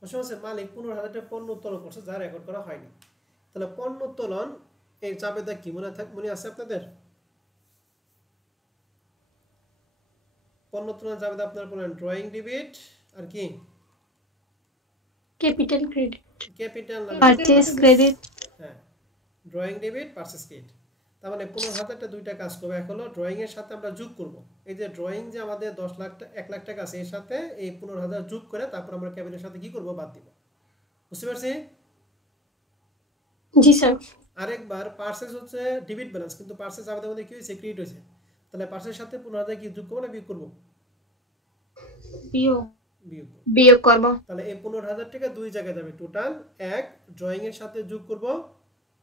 হচ্ছে মালিক 15,000 টাকা পণ্য উত্তোলন করছে, যা রেকর্ড করা হয়নি। তাহলে পণ্য উত্তোলন এই চাপেদা কি মনে আছে আপনাদের? পণ্য উত্তোলন চাপেদা আপনারা বলেন ড্রয়িং ডেবিট আর কি? Capital credit capital purchase credit. হ্যাঁ, ড্রয়িং ডেবিট পারচেজ ক্রেডিট। তার মানে 15,000টা দুইটা কাজ করবে। এক হলো ড্রয়িং এর সাথে আমরা যোগ করব। এই যে ড্রয়িং যে আমাদের 10 লাখ 1 লাখ টাকা আছে, এর সাথে এই 15,000 যোগ করে তারপর আমরা ক্যাপিটালের সাথে কি করব? বাদ দিব। বুঝতে পারছি? জি স্যার আরেকবার পারচেজ হচ্ছে ডেবিট ব্যালেন্স, কিন্তু পারচেজ আমাদের মধ্যে কি হয়েছে? ক্রেডিট হয়েছে। তাহলে পারচেজের সাথে 15,000 কি যোগ করব না বিয়োগ করব? বিয়োগ। বিয়োগ করব। বিয়োগ করব। তাহলে এই 15,000 টাকা দুই জায়গায় যাবে। টোটাল 1 ড্রয়িং এর সাথে যোগ করব,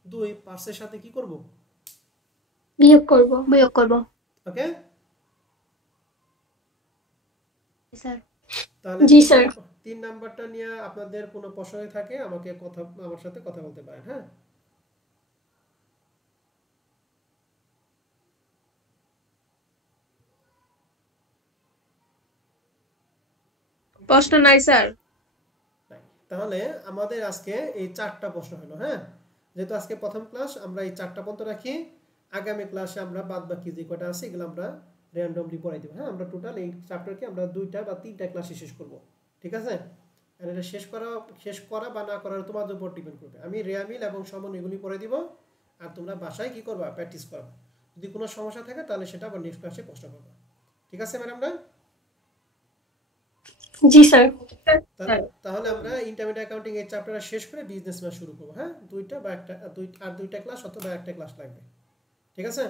2 পারচেজের সাথে কি করব? বিয়োগ করব বিয়োগ করব। Okay sir. তাহলে জি স্যার 3 নাম্বারটা নিয়ে আপনাদের কোনো প্রশ্ন থাকে আমাকে আমার সাথে কথা বলতে পারেন। হ্যাঁ, প্রশ্ন নাই স্যার। তাহলে আমাদের আজকে এই 4টা প্রশ্ন হলো। হ্যাঁ, যেহেতু আজকে প্রথম ক্লাস, আমরা এই 4টা পর্যন্ত রাখি। আগামী ক্লাসে আমরা বাদ বাকি যে কটা আছে এগুলো আমরা র্যান্ডমলি পড়াই দেব। হ্যাঁ, আমরা টোটাল এই চ্যাপ্টারকে আমরা 2টা বা 3টা ক্লাসে শেষ করব, ঠিক আছে? আর এটা শেষ করা বা না করার তোমাদের উপর ডিপেন্ড করবে। আমি রেয়ামিল এবং সমন এগুলি পড়াই দিব, আর তোমরা বাসায় কি করবা? প্র্যাকটিস করবা। যদি কোনো সমস্যা থাকে তাহলে সেটা আবার নেক্সট ক্লাসে প্রশ্ন করবা, ঠিক আছে ম্যাডামরা? জি স্যার। তাহলে আমরা ইন্টারমিডিয়েট অ্যাকাউন্টিং এই চ্যাপ্টারটা শেষ করে বিজনেস ম্যাথ শুরু করব। হ্যাঁ, দুইটা ক্লাস অথবা একটা ক্লাস লাগবে। ঠিক আছে?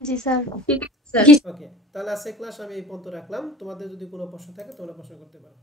জি স্যার। ঠিক আছে স্যার। জি ওকে, তাহলে আজকে ক্লাস আমি এই পর্যন্ত রাখলাম। তোমাদের যদি কোনো প্রশ্ন থাকে তোমরা প্রশ্ন করতে পারো।